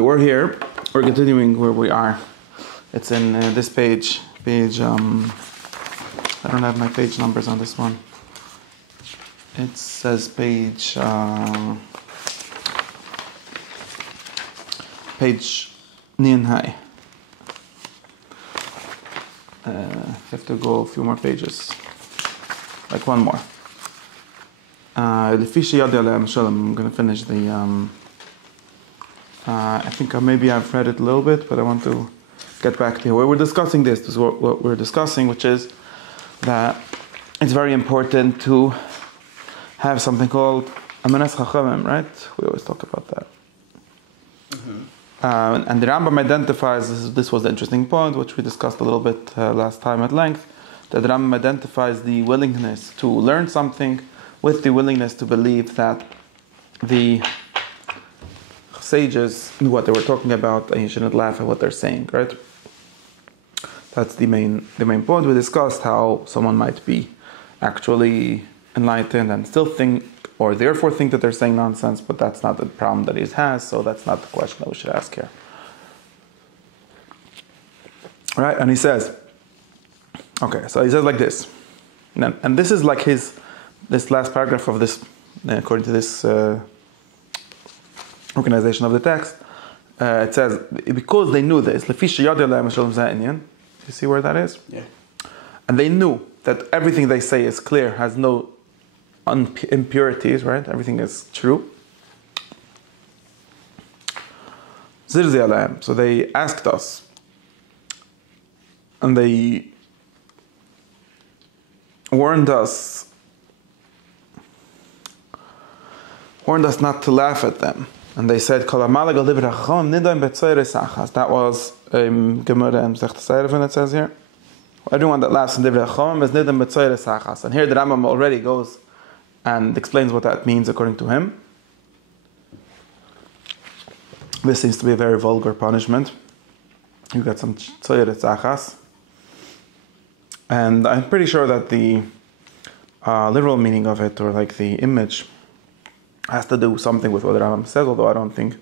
We're here. We're continuing where we are. It's in this page. I don't have my page numbers on this one. It says page Ninhai. Have to go a few more pages, like one more. I'm going to finish the. I think maybe I've read it a little bit, but I want to get back to here. We're discussing this. This is what we're discussing, which is that it's very important to have something called Amanas Chachamim, right? We always talk about that. Mm-hmm. And the Rambam identifies, this was the interesting point, which we discussed a little bit last time at length, that the Rambam identifies the willingness to learn something with the willingness to believe that the sages knew what they were talking about, and you shouldn't laugh at what they're saying, right? That's the main point. We discussed how someone might be actually enlightened and still think, or therefore think that they're saying nonsense, but that's not the problem that he has, so that's not the question that we should ask here. Right? And he says, okay, so he says like this, and this is like this last paragraph of this, according to this organization of the text, it says, because they knew this, you see where that is? Yeah. And they knew that everything they say is clear, has no impurities, right? Everything is true. So they asked us, and they warned us not to laugh at them. And they said, that was Gemara and Masechta Seirefin, it says here. Everyone that laughs in Divrei Chacham is nidam b'tzoyre sachas. And here the Rambam already goes and explains what that means according to him. This seems to be a very vulgar punishment. You got some tzoyre sachas. And I'm pretty sure that the literal meaning of it, or like the image, has to do something with what the Rambam says, although I don't think it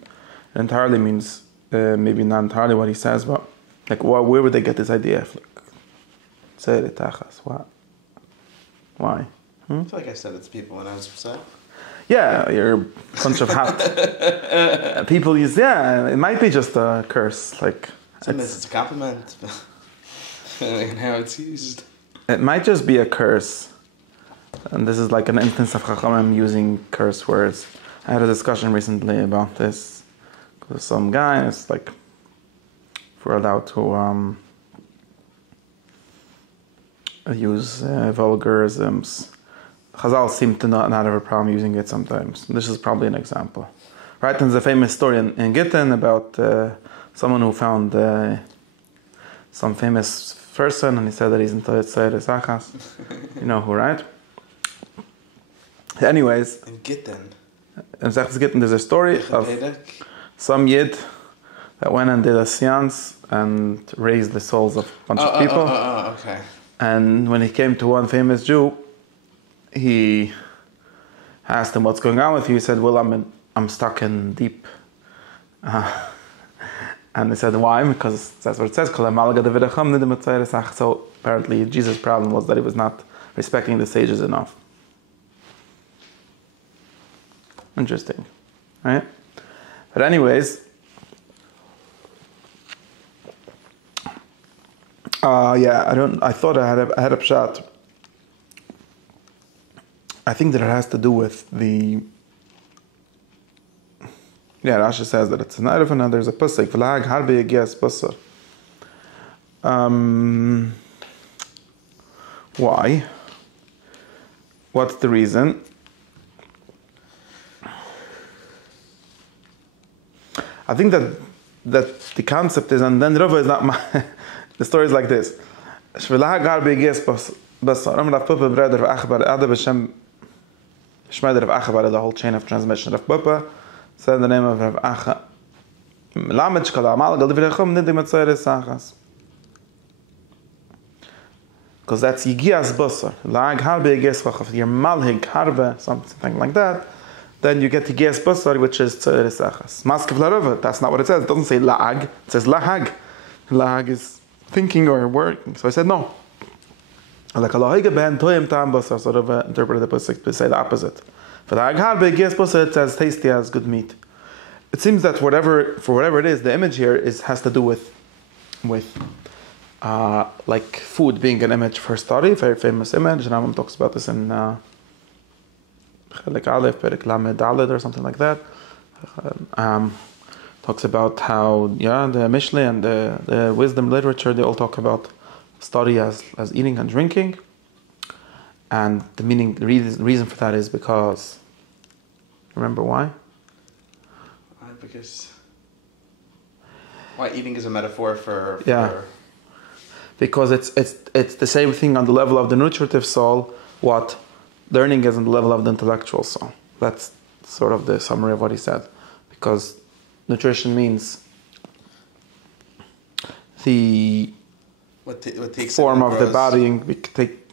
entirely means, maybe not entirely what he says, but like where would they get this idea? What? Why? I feel like I said it to people when I was upset. Yeah, you're a bunch of hot people use, it might be just a curse. Like sometimes it's a compliment, and how it's used. It might just be a curse. And this is like an instance of Chachamim using curse words. I had a discussion recently about this. Because some guy is like, if we're allowed to use vulgarisms, Chazal seem to not have a problem using it sometimes. This is probably an example. Right, and there's a famous story in Gittin about someone who found some famous person, and he said that he's in Toyot Sachas. You know who, right? Anyways, in Gittin, there's a story of some Yid that went and did a seance and raised the souls of a bunch of people. Okay. And when he came to one famous Jew, he asked him, "What's going on with you?" He said, "Well, I'm stuck in deep." And they said, "Why?" Because that's what it says. So apparently, Jesus' problem was that he was not respecting the sages enough. Interesting, right? But anyways, I thought I had a pshat. I think that it has to do with the. Yeah, Rashi says that it's an Erev, and there's a pasuk. V'lag harbe yegias pasuk. Why? What's the reason? I think that the concept is, and then Rava is not my. The story is like this. Shvelaha gar begias basar. Rav Papa brother of Achbar Ada b'shem Shmeider of Achbar, the whole chain of transmission. Rav Papa said the name of Rav Acha. Lamed shkala amal gal divrei chum nidim atzayre sachas. Because that's yigias basar. Lag harbe yigias chachaf. Your malhig harbe, something like that. then you get Higias Basar, which is Tzoyres Achas. Maskav Larova, that's not what it says. It doesn't say La'ag, it says Lahag. Lahag is thinking or working. So I said no. Like Allah Ben Toyim Tam Basar, sort of interpreted the Pasuk to say the opposite. For the Aghar Higias Basar, it says tasty as good meat. It seems that for whatever it is, the image here has to do with like food being an image for study, very famous image. And Rambam talks about this in Chelik Aleph, Perek Lamed Daled or something like that. Talks about how the Mishle and the wisdom literature, they all talk about study as eating and drinking. And the reason for that is because, remember why? Because eating is a metaphor for because it's the same thing on the level of the nutritive soul, what learning is on the level of the intellectual soul. That's sort of the summary of what he said. Because nutrition means the form of the body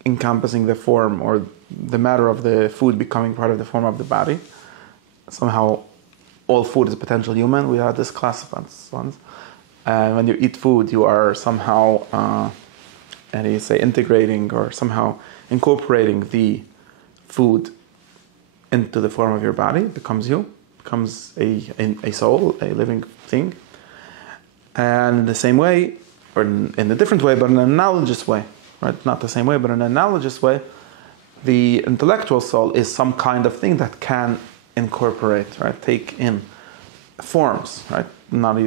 encompassing the form, or the matter of the food becoming part of the form of the body. Somehow all food is potential human. We had this class once. And when you eat food, you are somehow, integrating or somehow incorporating the food into the form of your body. It becomes you, becomes a soul, a living thing. And in the same way, or in a different way, but in an analogous way, right? Not the same way, but in an analogous way, the intellectual soul is some kind of thing that can incorporate, right? Take in forms, right? Not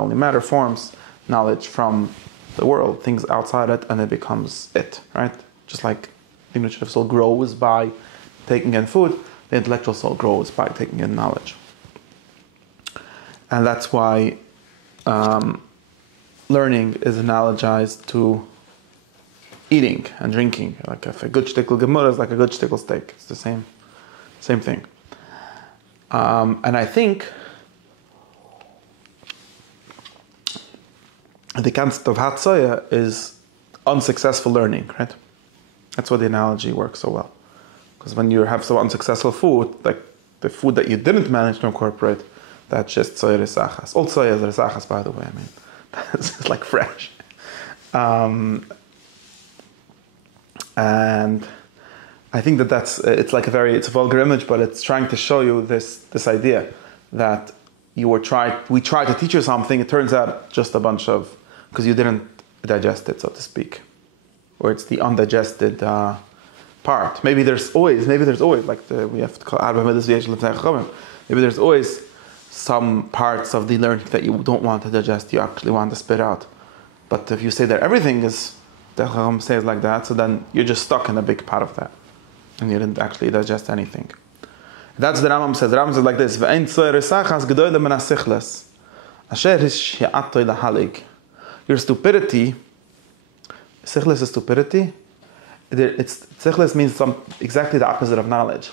only matter, forms, knowledge from the world, things outside it, and it becomes it, right? Just like the intellectual soul grows by taking in food, the intellectual soul grows by taking in knowledge. And that's why learning is analogized to eating and drinking. Like if a good shtickle gemara is like a good shtickle steak. It's the same thing. And I think the concept of hatsoya is unsuccessful learning, right? That's why the analogy works so well. Because when you have some unsuccessful food, like the food that you didn't manage to incorporate, that's just soya resachas. All soya is resachas, by the way. I mean, it's like fresh. And I think it's a vulgar image, but it's trying to show you this idea that we tried to teach you something, it turns out just a bunch of, because you didn't digest it, so to speak. Or it's the undigested part. Maybe there's always, like we have to call Arba Midas, maybe there's always some parts of the learning that you don't want to digest, you actually want to spit out. But if you say that everything is, the Chacham says like that, so then you're just stuck in a big part of that. And you didn't actually digest anything. That's the Rambam says. The Rambam says like this: "Ve'ein tzoy resachas gedoyle min hasichles, asher hishi'atoy lahalig." Your stupidity, sichles is stupidity. Sichles means exactly the opposite of knowledge.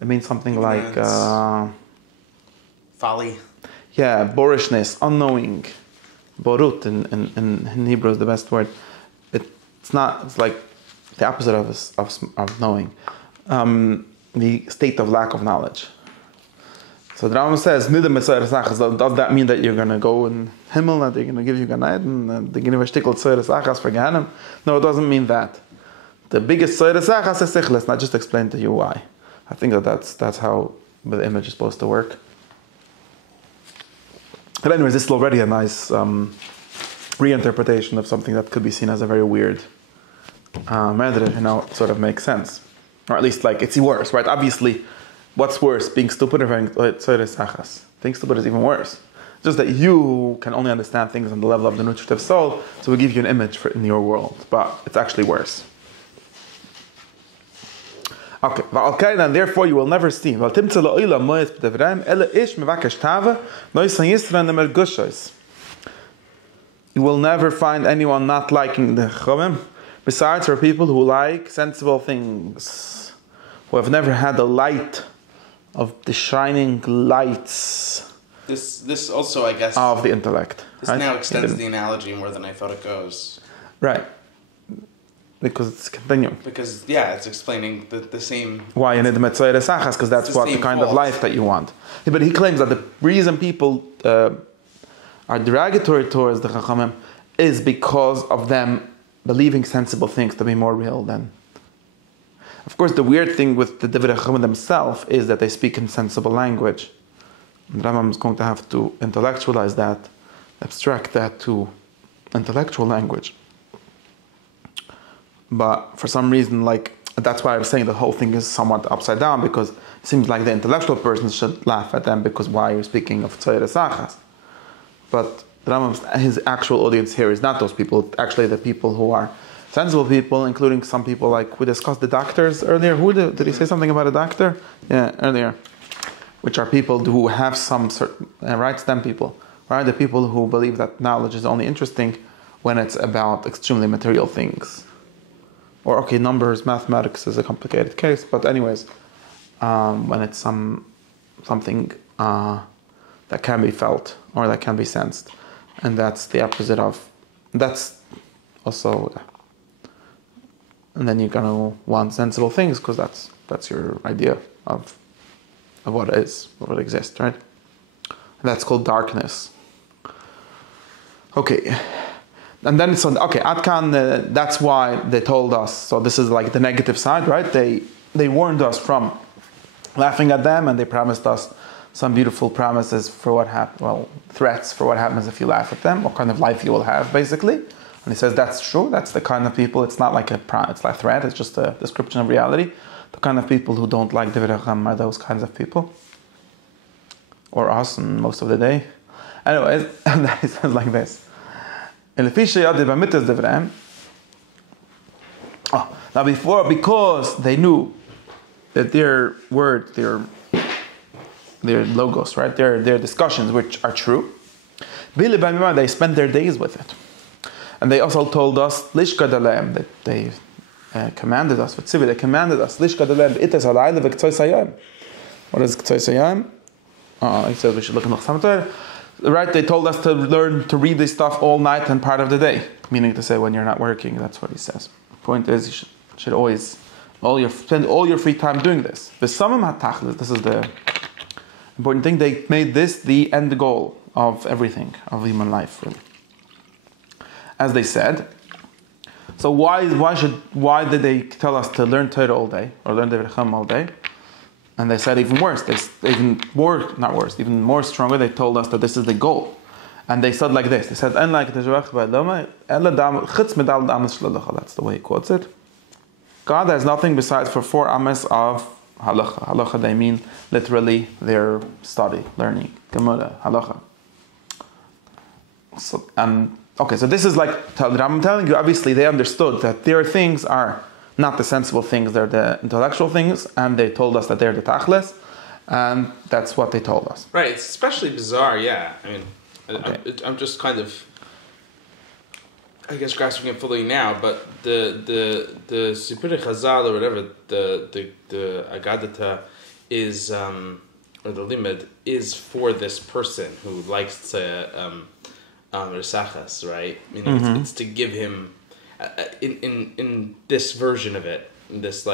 It means something like folly. Yeah, boorishness, unknowing. Borut in Hebrew is the best word. It's like the opposite of knowing. The state of lack of knowledge. So the Rambam says, does that mean that you're going to go in Himmel and they're going to give you Gan Eden and they're going to shtickle Tzoyres Achas for Gehenim? No, it doesn't mean that. The biggest Tzoyres Achas is Sichles, and I just explained to you why. I think that's how the image is supposed to work. But anyways, this is already a nice reinterpretation of something that could be seen as a very weird medrash, it sort of makes sense. Or at least, like, it's worse, right? Obviously, what's worse, being stupid or being tzoyres achas? Being stupid is even worse. Just that you can only understand things on the level of the nutritive soul, so we give you an image in your world, but it's actually worse. Okay, then therefore you will never see. You will never find anyone not liking the Chachamim. Besides, for people who like sensible things, who have never had the light of the shining lights. This also, I guess, of the intellect. This now extends the analogy more than I thought it goes. Right. Because it's continuing. Because, yeah, it's explaining the same... Why in Idmet Tzayir Esachas? Because that's It's the what the same kind of fault. life that you want. Yeah, but he claims that the reason people are derogatory towards the Chachamim is because of them believing sensible things to be more real than... Of course, the weird thing with the Divrei Chachamim themselves is that they speak in sensible language. And Rambam is going to have to intellectualize that, abstract that to intellectual language. But for some reason, that's why I was saying the whole thing is somewhat upside down, because it seems like the intellectual person should laugh at them because why you're speaking of Tzayir Esachas. But his actual audience here is not those people, actually the people who are sensible people, including some people like we discussed the doctors earlier. Did he say something about a doctor? Yeah, earlier. Which are people who have some certain right STEM people, right? The people who believe that knowledge is only interesting when it's about extremely material things. Or numbers, mathematics is a complicated case, but anyways, when it's something that can be felt or that can be sensed, and that's the opposite of that's also. And then you're gonna want sensible things because that's your idea of what is, what exists, right? And that's called darkness. Okay. And then Atkan, that's why they told us, so this is like the negative side, right? They warned us from laughing at them, and they promised us some beautiful promises for what threats for what happens if you laugh at them, what kind of life you will have, basically. And he says that's true, that's the kind of people, it's not like it's like a threat, it's just a description of reality. The kind of people who don't like Divrei Chachamim are those kinds of people. Or us, and most of the day. Anyways, and he says like this. Now before, because they knew that their word, their logos, right, their discussions, which are true, they spent their days with it. And they also told us, that they commanded us, they commanded us, what is K'tzoy Sayam? He says we should look in the Chasam. Right, they told us to learn to read this stuff all night and part of the day. Meaning to say when you're not working, that's what he says. The point is you should always spend all your free time doing this. This is the important thing. They made this the end goal of everything, of human life, really. As they said. So why did they tell us to learn Torah all day or learn Divrei Chachamim all day? And they said even worse, even more stronger, they told us that this is the goal. And they said like this, they said, that's the way he quotes it. God has nothing besides for 4 ames of halacha. Halacha, they mean literally their study, learning, gemara, halacha. So this is like, I'm telling you, obviously they understood that their things are not the sensible things, they're the intellectual things, and they told us that they're the tachlis, and that's what they told us. Right, it's especially bizarre, yeah. I mean, I'm just kind of, I guess, grasping it fully now, but the Sipurei Chazal or whatever, the Agadata is, or the limit is for this person who likes to Resachas, right? Meaning it's to give him, in this version of it, in this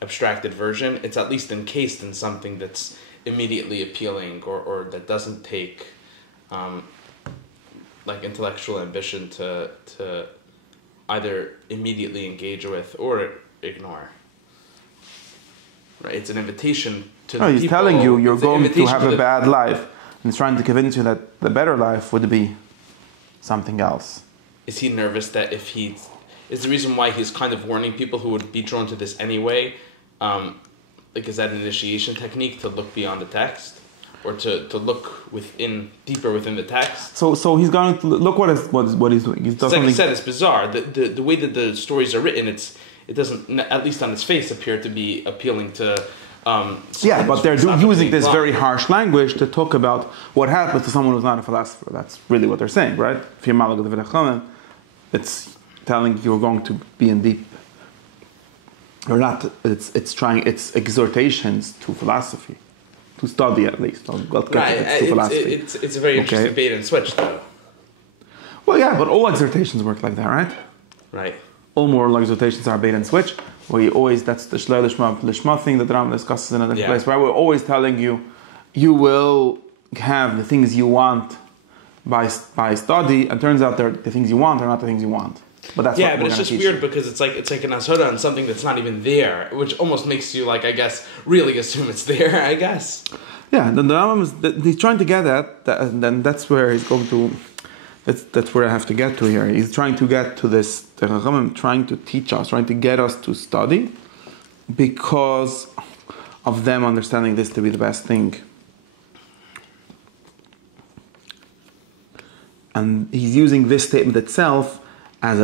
abstracted version, it's at least encased in something that's immediately appealing or that doesn't take intellectual ambition to either immediately engage with or ignore. Right? It's an invitation to the people. He's telling you you're going to have a bad life, and he's trying to convince you that the better life would be something else. Is he nervous that if is the reason why he's kind of warning people who would be drawn to this anyway? Is that an initiation technique to look beyond the text? Or to look deeper within the text? So he's going to look what he's doing. He's like I said, it's bizarre. The way that the stories are written, it doesn't, at least on its face, appear to be appealing to... but they're using this very harsh language to talk about what happens to someone who's not a philosopher. That's really what they're saying, right? If you're Malach Divrei Chachamim, it's telling you're going to be in deep... Or not, it's exhortations to philosophy. To study, at least. It's a very interesting bait and switch, though. Well, yeah, but all exhortations work like that, right? Right. all moral exhortations are bait and switch. That's the Shlei Lishma thing that the Rambam discusses in another place, right? We're always telling you, you will have the things you want by study, and turns out the things you want are not the things you want. But that's but it's just weird because it's like an asura on something that's not even there, which almost makes you I guess really assume it's there. I guess. Yeah, then the Rambam he's trying to get at that, and then that's where he's going to. That's where I have to get to here. He's trying to get to this. The Chachamim trying to teach us, trying to get us to study, because of them understanding this to be the best thing. And he's using this statement itself as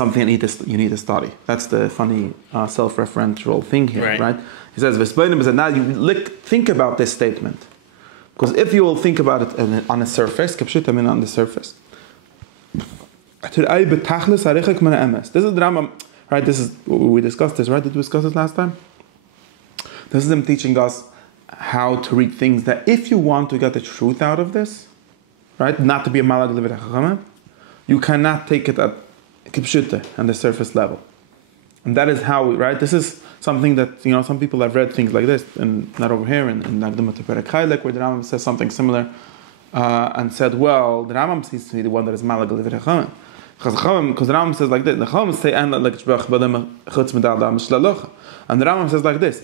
something you need to study. That's the funny self-referential thing here, right? He says, now you think about this statement. Because if you will think about it on the surface, on the surface. This is the Rambam, right? We discussed this, right? Did we discuss this last time? This is him teaching us how to read things that if you want to get the truth out of this, right? Not to be a malag levid hachama, you cannot take it at kipshute on the surface level. And that is how, right? This is something that, some people have read things like this, and not over here, in Hakdama to Perek Chaylek, where the Rambam says something similar, and said, well, the Rambam seems to be the one that is malag levid hachama. Because the Rambam says like this, the Chachamim say, and the Rambam says like this,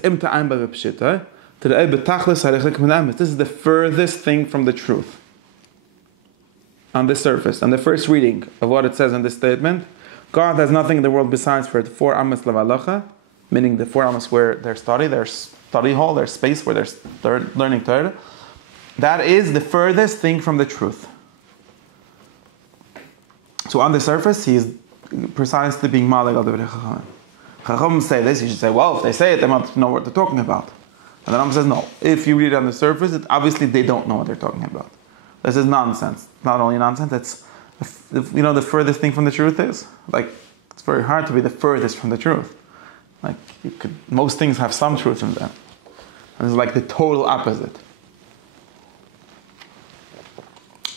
this is the furthest thing from the truth. On the surface, on the first reading of what it says in this statement, God has nothing in the world besides for the 4 amas levalacha, meaning the 4 amas where their study hall, their space where they're learning Torah. That is the furthest thing from the truth. So on the surface, he is precisely being malig al devei Chachamim. Chachamim say this, you should say, well, if they say it, they must know what they're talking about. And the Rambam says, no. If you read it on the surface, obviously they don't know what they're talking about. This is nonsense. Not only nonsense, it's, the furthest thing from the truth is. It's very hard to be the furthest from the truth. Most things have some truth in them. And it's the total opposite.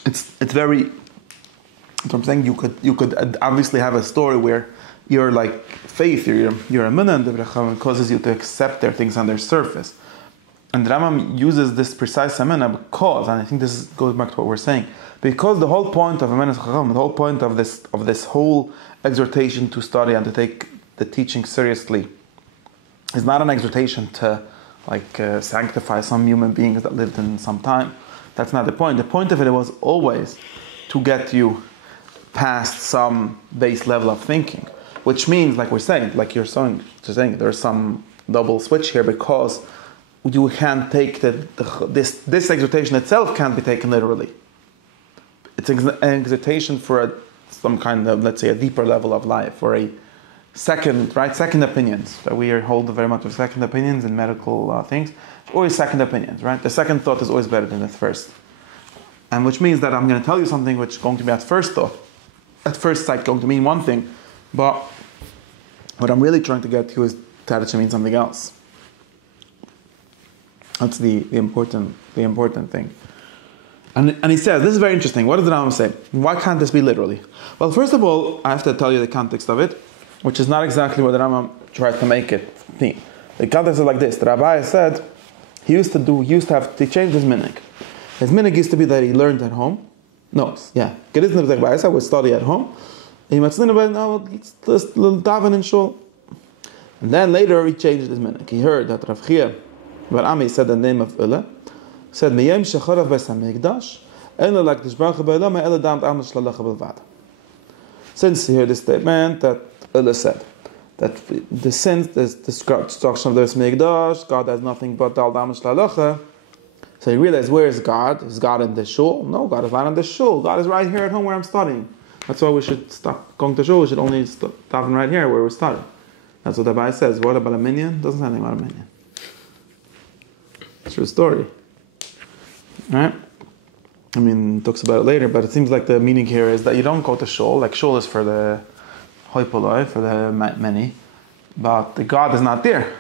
It's very... That's what I'm saying. You could obviously have a story where your faith, your emunah in Devei causes you to accept their things on their surface, and the Rambam uses this precise emunah because, and I think this goes back to what we're saying, because the whole point of emunah chacham, the whole point of this whole exhortation to study and to take the teaching seriously, is not an exhortation to sanctify some human beings that lived in some time. That's not the point. The point of it was always to get you past some base level of thinking, which means, like we're saying, you're saying, there's some double switch here, because you can't take this exhortation itself can't be taken literally. It's an exhortation for some kind of, let's say, a deeper level of life, or a second opinions. That we hold very much of second opinions in medical things. Always second opinions, right? The second thought is always better than the first, and which means that I'm going to tell you something which is going to be at first sight going to mean one thing, but what I'm really trying to get to is that it should mean something else. That's the important thing. And he says, this is very interesting. What does the Rambam say? Why can't this be literally? Well, first of all, I have to tell you the context of it, which is not exactly what the Rambam tried to make it be. The context is like this. The Rabbi said he used to change his minhag. His minhag used to be that he learned at home. No, yeah. I would study at home. And then later he changed his minhag. He heard that Rav Chia Bar Ami said the name of Ula. Said, since he heard this statement that Ula said, that the sins, the destruction of the Beis Mikdash, God has nothing but Dal Damish Lalacha. So he realized, where is God? Is God in the shul? No, God is not in the shul. God is right here at home where I'm studying. That's why we should stop going to shul. We should only stop right here where we're studying. That's what the beis says. What about a minyan? Doesn't say anything about a minyan. True story. Right? I mean, it talks about it later, but it seems like the meaning here is that you don't go to shul. Shul is for the hoipoloi, for the many, but the God is not there.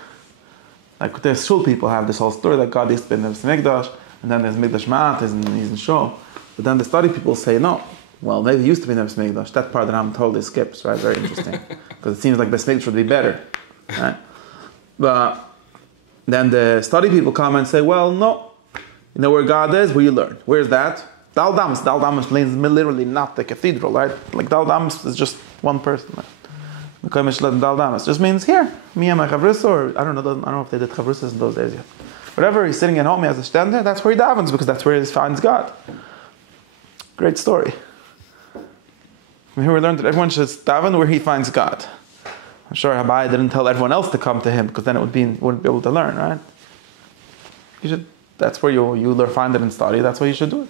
The shul people have this whole story that God is in the Mikdash, and then there's Mikdash Ma'at, he's in shul. But then the study people say, no, Well, maybe it used to be the beis medrash. That part that I'm totally skips, right? Very interesting. Because it seems like beis medrash would be better, right? But then the study people come and say, well, no. You know where God is? Where you learn. Where's that? Dal Damas. Dal Damas means literally not the cathedral, right? Like Dal Damas is just one person. Dal Damas just means here. Me and my chavrusa, or I don't know if they did chavrusas in those days yet. Whatever, he's sitting at home, he has a stand there, that's where he davens, because that's where he finds God. Great story. From here we learned that everyone should daven where he finds God. I'm sure Abai didn't tell everyone else to come to him, because then wouldn't be able to learn, right? That's where you find it and study, that's why you should do it.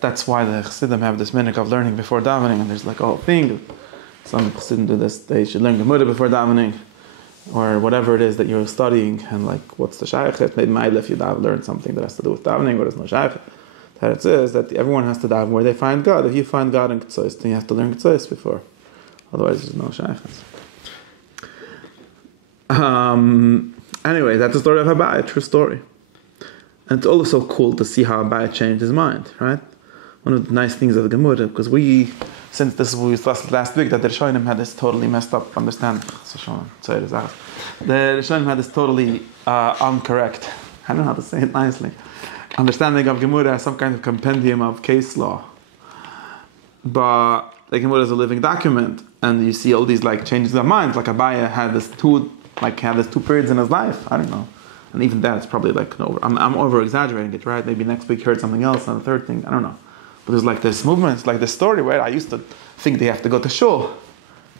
That's why the Chassidim have this minhag of learning before davening, and there's like a whole thing. Some Chassidim do this, they should learn Gemara before davening, or whatever it is that you're studying, and like, what's the shaykhet? Maybe if you learn something that has to do with davening, but there's no shaykhet. That it says that everyone has to daven where they find God. If you find God in Ketzos, then you have to learn Ketzos before. Otherwise, there's no shaykhet. Anyway, that's the story of Abai, a true story. And it's also cool to see how Abai changed his mind, right? One of the nice things of the Gemara, because since this is what we discussed last week, that the Rishonim had this totally messed up understanding. The Rishonim had this totally incorrect, I don't know how to say it nicely, understanding of Gemara as some kind of compendium of case law. But the Gemara is a living document, and you see all these like changes of minds. Like Abai had this two periods in his life. I don't know. And even that, it's probably like, I'm over-exaggerating it, right? Maybe next week he heard something else, and the third thing, I don't know. But there's like this movement, it's like this story where I used to think they have to go to shul.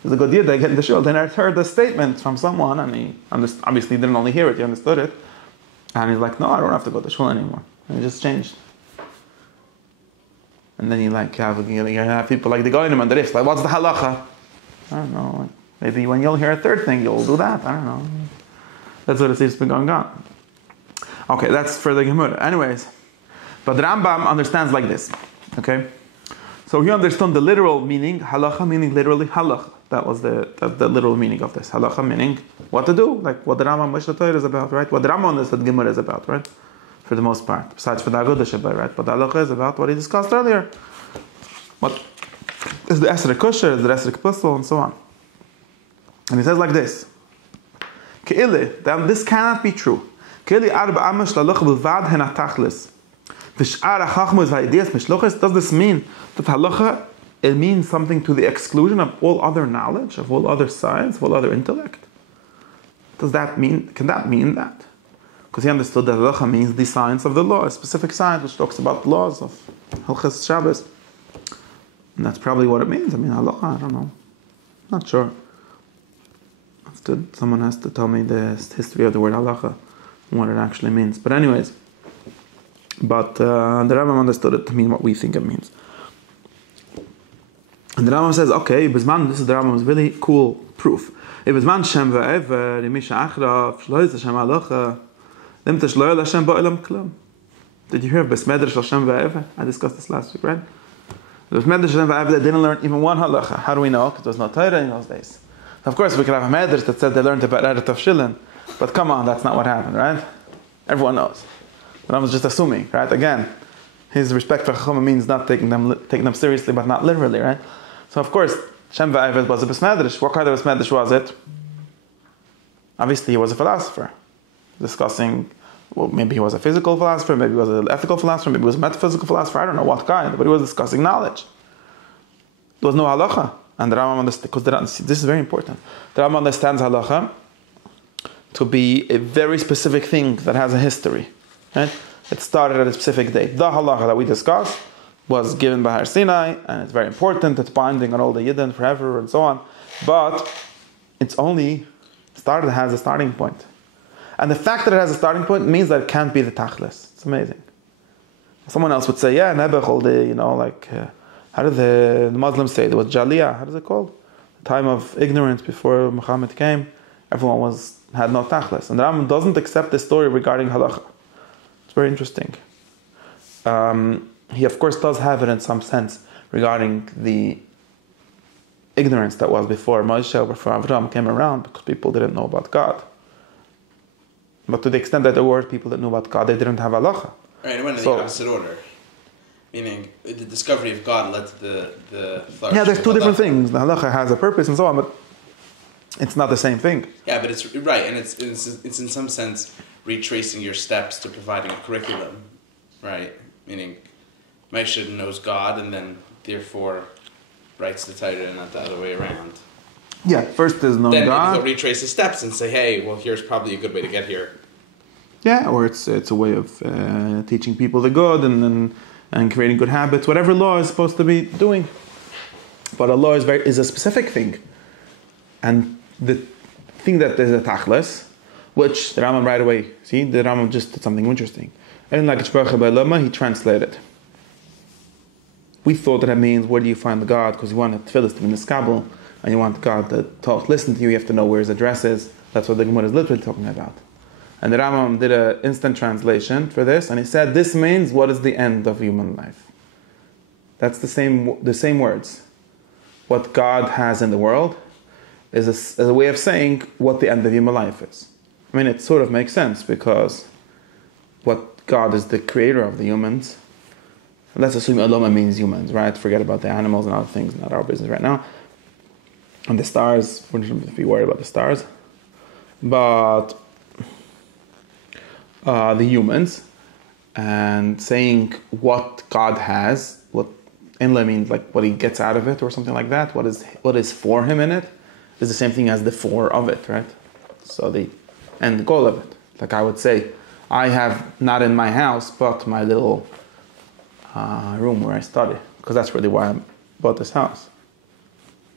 There's a good idea they get in the shul. Then I heard a statement from someone, and he obviously didn't only hear it, he understood it. And he's like, no, I don't have to go to shul anymore. And it just changed. And then you have people like the Goyim and the Rifs, like, what's the halacha? I don't know. Maybe when you'll hear a third thing, you'll do that. I don't know. That's what it seems to be going on. Okay, that's for the Gemara. Anyways, but the Rambam understands like this. Okay, so he understood the literal meaning, halacha meaning literally halacha. That was the literal meaning of this. Halacha meaning what to do, like what the Rambam Mishnah Torah is about, right? What the Rambam understood Gemara is about, right? For the most part, besides for the Agudah Shabbat, right? But the halacha is about what he discussed earlier. What is the Esrei Kusher, is the Esrei Puzzle, and so on. And he says like this. This cannot be true. Does this mean that halacha, it means something to the exclusion of all other knowledge, of all other science, of all other intellect? Can that mean that? Because he understood that halacha means the science of the law, a specific science which talks about laws of Hilchos Shabbos. And that's probably what it means. I mean, halacha, I don't know. Not sure. Someone has to tell me the history of the word halacha and what it actually means. But anyways, the Rambam understood it to mean what we think it means. And the Rambam says, okay, this is the Rambam's really cool proof. Did you hear of beis medrash Hashem v'ever? I discussed this last week, right? The beis medrash Hashem v'ever, they didn't learn even one halacha. How do we know? Because there was no Torah in those days. Of course, we could have a medrash that said they learned about Eretz of Shilin, but come on, that's not what happened, right? Everyone knows. But I was just assuming, right? Again, his respect for Chacham means not taking them seriously, but not literally, right? So of course, Shem Va'avid was a beis medrash. What kind of beis medrash was it? Obviously, he was a philosopher, discussing. Well, maybe he was a physical philosopher, maybe he was an ethical philosopher, maybe he was a metaphysical philosopher. I don't know what kind, but he was discussing knowledge. There was no halacha. And the Rambam understands, because this is very important. The Rambam understands halacha to be a very specific thing that has a history. Right? It started at a specific date. The halacha that we discussed was given by Har Sinai, and it's very important. It's binding on all the Yidden forever, and so on. But it's only has a starting point. And the fact that it has a starting point means that it can't be the tachlis. It's amazing. Someone else would say, yeah, Nebuch, all the, how do the Muslims say? There was Jaliyah. How is it called? The time of ignorance before Muhammad came. Everyone had no tachlis. And the Rambam doesn't accept this story regarding halacha. It's very interesting. He of course does have it in some sense regarding the ignorance that was before Moshe or before Avram came around, because people didn't know about God. But to the extent that there were people that knew about God, they didn't have halacha. Right, it went in the opposite order. Meaning, the discovery of God led to the flourishing. Yeah, there's two of different halacha. things. The halacha has a purpose and so on, but it's not the same thing. Yeah, but it's right, and it's in some sense retracing your steps to providing a curriculum, right? Meaning, Moshe knows God, and then therefore writes the Torah, and not the other way around. Yeah, first there's no Then God. he'll retrace his steps and say, "Hey, well, here's probably a good way to get here." Yeah, or it's a way of teaching people the good and creating good habits, whatever law is supposed to be doing. But a law is a specific thing. And the thing that is a tachlis, which the Rambam right away, see, the Rambam just did something interesting. And like he translated. We thought that means, where do you find the God? Because you want the tefillah to be in the skabel, and you want God to talk, listen to you, you have to know where his address is. That's what the Gemara is literally talking about. And the Rambam did an instant translation for this, and he said, this means, what is the end of human life? That's the same words. What God has in the world is a way of saying what the end of human life is. I mean, it sort of makes sense, because what God is the creator of the humans. Let's assume Aloma means humans, right? Forget about the animals and other things, not our business right now. And the stars, we shouldn't be worried about the stars. But the humans, and saying what God has, what Enla means, like what he gets out of it or something like that, what is for him in it, is the same thing as the for of it, right? So the end goal of it. Like I would say, I have not in my house, but my little room where I study, because that's really why I bought this house.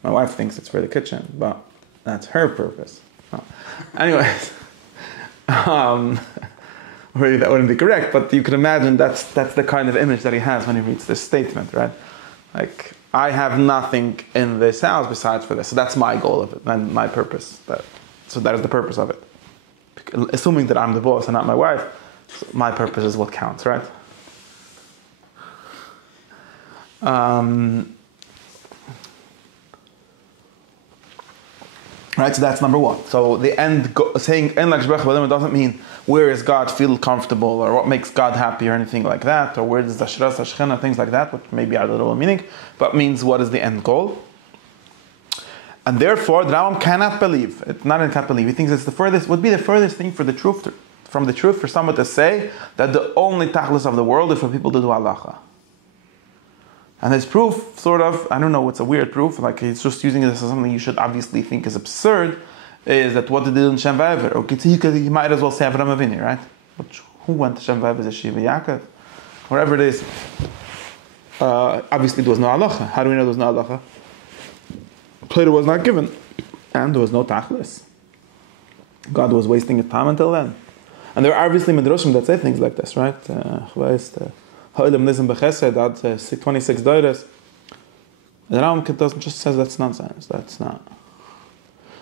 My wife thinks it's for the kitchen, but that's her purpose. Oh. Anyways, really that wouldn't be correct, but you can imagine that's the kind of image that he has when he reads this statement, right? Like, I have nothing in this house besides for this, so that's my goal of it and my purpose. So that is the purpose of it. Assuming that I'm the boss and not my wife, my purpose is what counts, right? Right, so that's number one. So the end, saying "En doesn't mean where is God feel comfortable, or what makes God happy, or anything like that, or where does the Shras Hashchina, things like that, which maybe are literal meaning, but means what is the end goal. And therefore, the Rambam cannot believe. It's not can't believe. He thinks it's would be the furthest thing for the truth, from the truth, for someone to say that the only tachlis of the world is for people to do halacha. And his proof, sort of, I don't know, it's a weird proof, like he's just using this as something you should obviously think is absurd, is that what they did in Shem Va'ever. Okay, he might as well say Avram Avinu, right? Who went to Shem Va'ever? Is Shiva Yaakov? Wherever it is. Obviously there was no halacha. How do we know there was no halacha? Torah was not given. And there was no tachlis. God was wasting his time until then. And there are obviously medrashim that say things like this, right? Ha'olam nizim b'chesed, ad 26 doiras. The Rambam doesn't just says that's nonsense. That's not.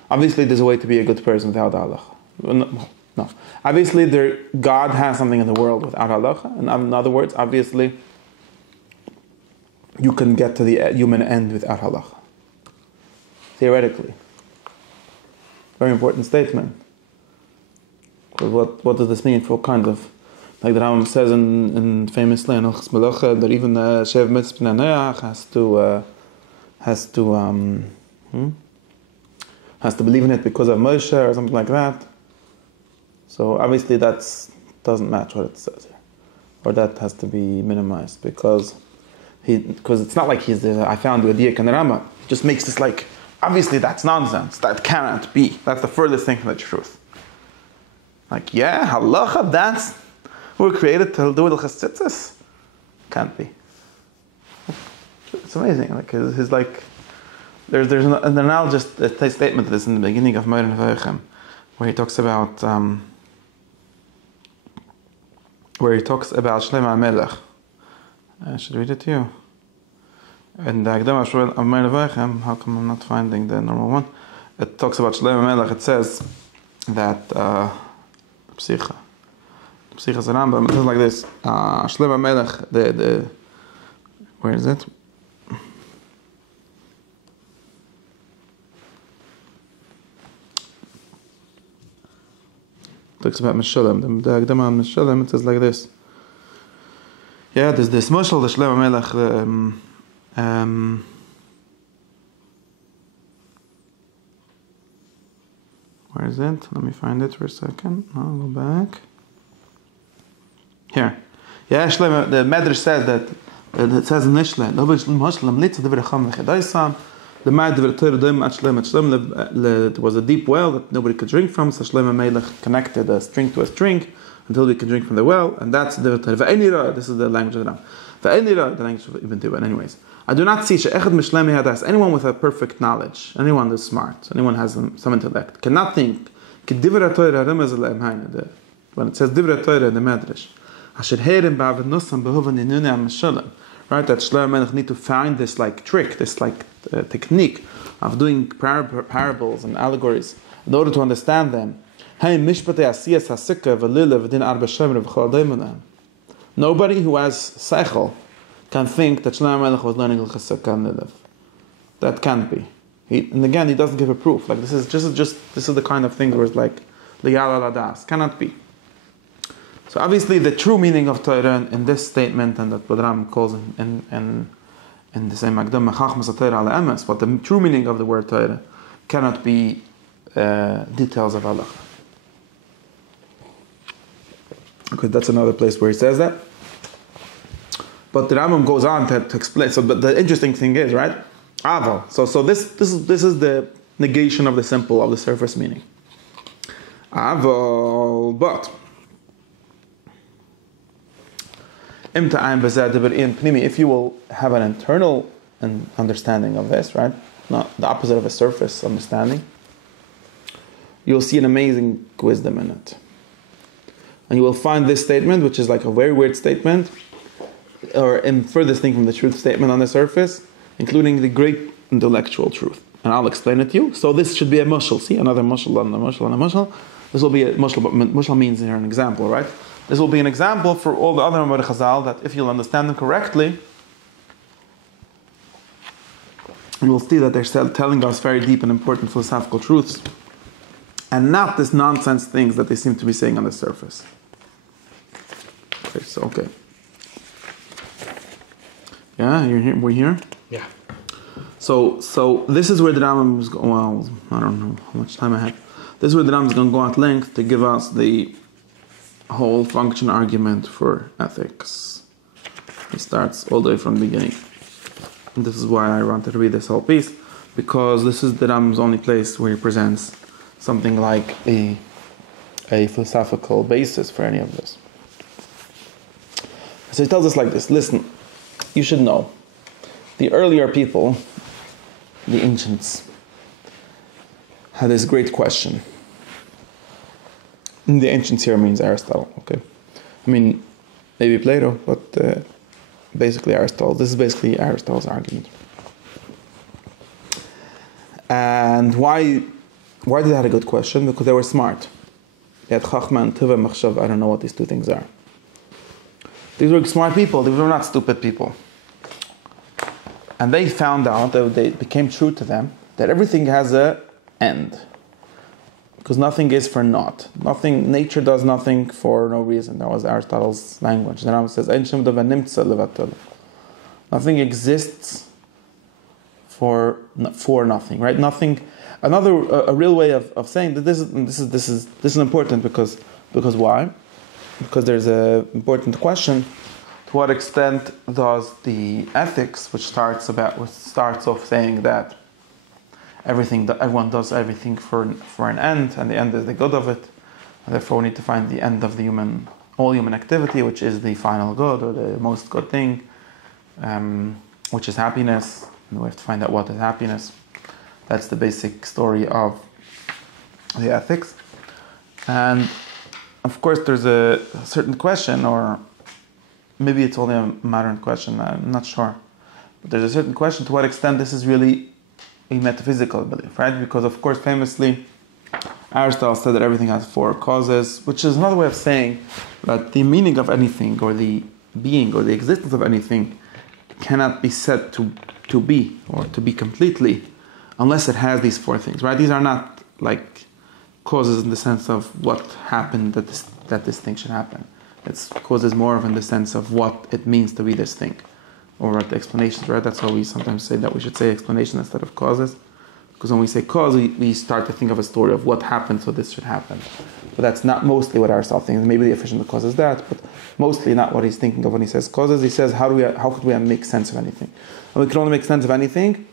Obviously, there's a way to be a good person without halacha. No. Obviously, God has something in the world without halacha. And in other words, obviously, you can get to the human end without halacha. Theoretically. Very important statement. What does this mean for all kinds of... Like the Rambam says in famously in Hilchos Melacha, that even the Shev Mitzvah Noach has to believe in it because of Moshe or something like that. So obviously that doesn't match what it says here, or that has to be minimized because it's not like I found the idea in the Rambam. He just makes this like obviously that's nonsense. That cannot be. That's the furthest thing from the truth. Like halacha, that's. We're created to do Hilchos Tzitzis. Can't be. It's amazing. Like his like, there's an analogous statement to this in the beginning of Meir Nevoichem, where he talks about Shlomo HaMelech. I should read it to you. In the Hakdama of Meir Nevoichem, how come I'm not finding the normal one? It talks about Shlomo HaMelech. It says that Psicha. Psichas Rambam, it says like this: Shlomo Melech, the where is it? Talks about Meshulam. The Hakdama on Meshulam, it says like this: Yeah, there's this mashal, the Shlomo Melech, where is it? Let me find it for a second. I'll go back. Here. Yeah, Shlomo, the medrash says that, it says in Nishle, there was a deep well that nobody could drink from, so Shlomo Melech connected a string to a string until we can drink from the well, and that's the this is the language of the Ram. The language of Ibn Tubal. Anyways, I do not see anyone with a perfect knowledge, anyone who's smart, anyone has some intellect, cannot think. When it says Divrei Torah in the medrash, right, that Shlomo Melech need to find this like trick, this like technique of doing parables and allegories in order to understand them. Nobody who has seichel can think that Shlomo Melech was learning l'chasukah and lilev. That can't be. And again, he doesn't give a proof. Like this is the kind of thing where it's like liyala ladas cannot be. So obviously, the true meaning of Torah in this statement, and that what Ram calls in the same Hakdama, Chachmas Torah ala emes, but the true meaning of the word Torah cannot be details of halacha. Okay, that's another place where he says that. But the Rambam goes on to explain. So, but the interesting thing is, right? Aval. So this is the negation of the simple, of the surface meaning. Aval, but if you will have an internal understanding of this, right? Not the opposite of a surface understanding, you'll see an amazing wisdom in it. And you will find this statement, which is like a very weird statement, or in furthest thing from the truth statement on the surface, including the great intellectual truth. And I'll explain it to you. So this should be a mushal. See, another mushal and a mushal and a mushal. This will be a mushal, but mushal means here an example, right? This will be an example for all the other Amar Chazal that if you'll understand them correctly, you will see that they're telling us very deep and important philosophical truths, and not this nonsense things that they seem to be saying on the surface. Okay. Yeah, you're here. We're here. Yeah. So this is where the Rambam is going. Well, I don't know how much time I have. This is where the Rambam is going to go at length to give us the whole function argument for ethics. He starts all the way from the beginning. And this is why I wanted to read this whole piece, because this is the Rambam's only place where he presents something like a philosophical basis for any of this. So he tells us like this: listen, you should know, the earlier people, the ancients, had this great question. And the ancients here means Aristotle, okay? I mean, maybe Plato, but basically Aristotle. This is basically Aristotle's argument. And why did they have a good question? Because they were smart. They had Chachma and Tiva Machshav. I don't know what these two things are. These were smart people. These were not stupid people. And they found out, that it became true to them, that everything has an end. Because nothing is for naught. Nature does nothing for no reason. That was Aristotle's language. The Rambam says, nothing exists for nothing, right? Nothing. A real way of saying that this is important because why? Because there's an important question: to what extent does the ethics, which starts off saying that everyone does everything for an end, and the end is the good of it, and therefore we need to find the end of all human activity, which is the final good or the most good thing, which is happiness, and we have to find out what is happiness. That's the basic story of the ethics. And of course there's a certain question, or maybe it's only a modern question, I'm not sure, but there's a certain question to what extent this is really a metaphysical belief, right? Because of course famously Aristotle said that everything has four causes, which is another way of saying that the meaning of anything, or the being or the existence of anything, cannot be said to be, or to be completely, unless it has these four things, right? These are not like causes in the sense of what happened that this thing should happen. It's causes more of in the sense of what it means to be this thing. Or the explanations, right? That's why we sometimes say that we should say explanation instead of causes. Because when we say cause, we start to think of a story of what happened so this should happen. But that's not mostly what Aristotle thinks. Maybe the efficient cause is that, but mostly not what he's thinking of when he says causes. He says, how could we make sense of anything? And we can only make sense of anything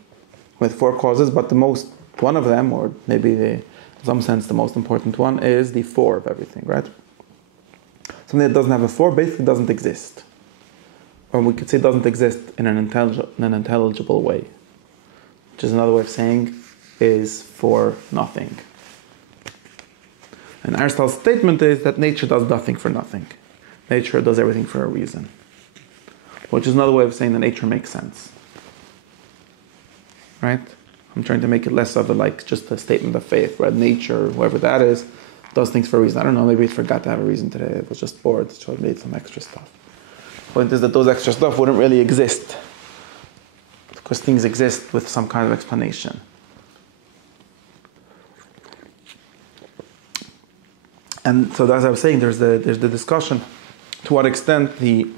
with 4 causes, but one of them, or maybe in some sense the most important one, is the 4 of everything, right? Something that doesn't have a 4 basically doesn't exist. Or we could say doesn't exist in an intelligible way. Which is another way of saying is for nothing. And Aristotle's statement is that nature does nothing for nothing. Nature does everything for a reason. Which is another way of saying that nature makes sense. Right? I'm trying to make it less of just a statement of faith, where nature, whoever that is, does things for a reason. I don't know, maybe it forgot to have a reason today. It was just bored, so it made some extra stuff. The point is that those extra stuff wouldn't really exist, because things exist with some kind of explanation. And so as I was saying, there's the discussion to what extent the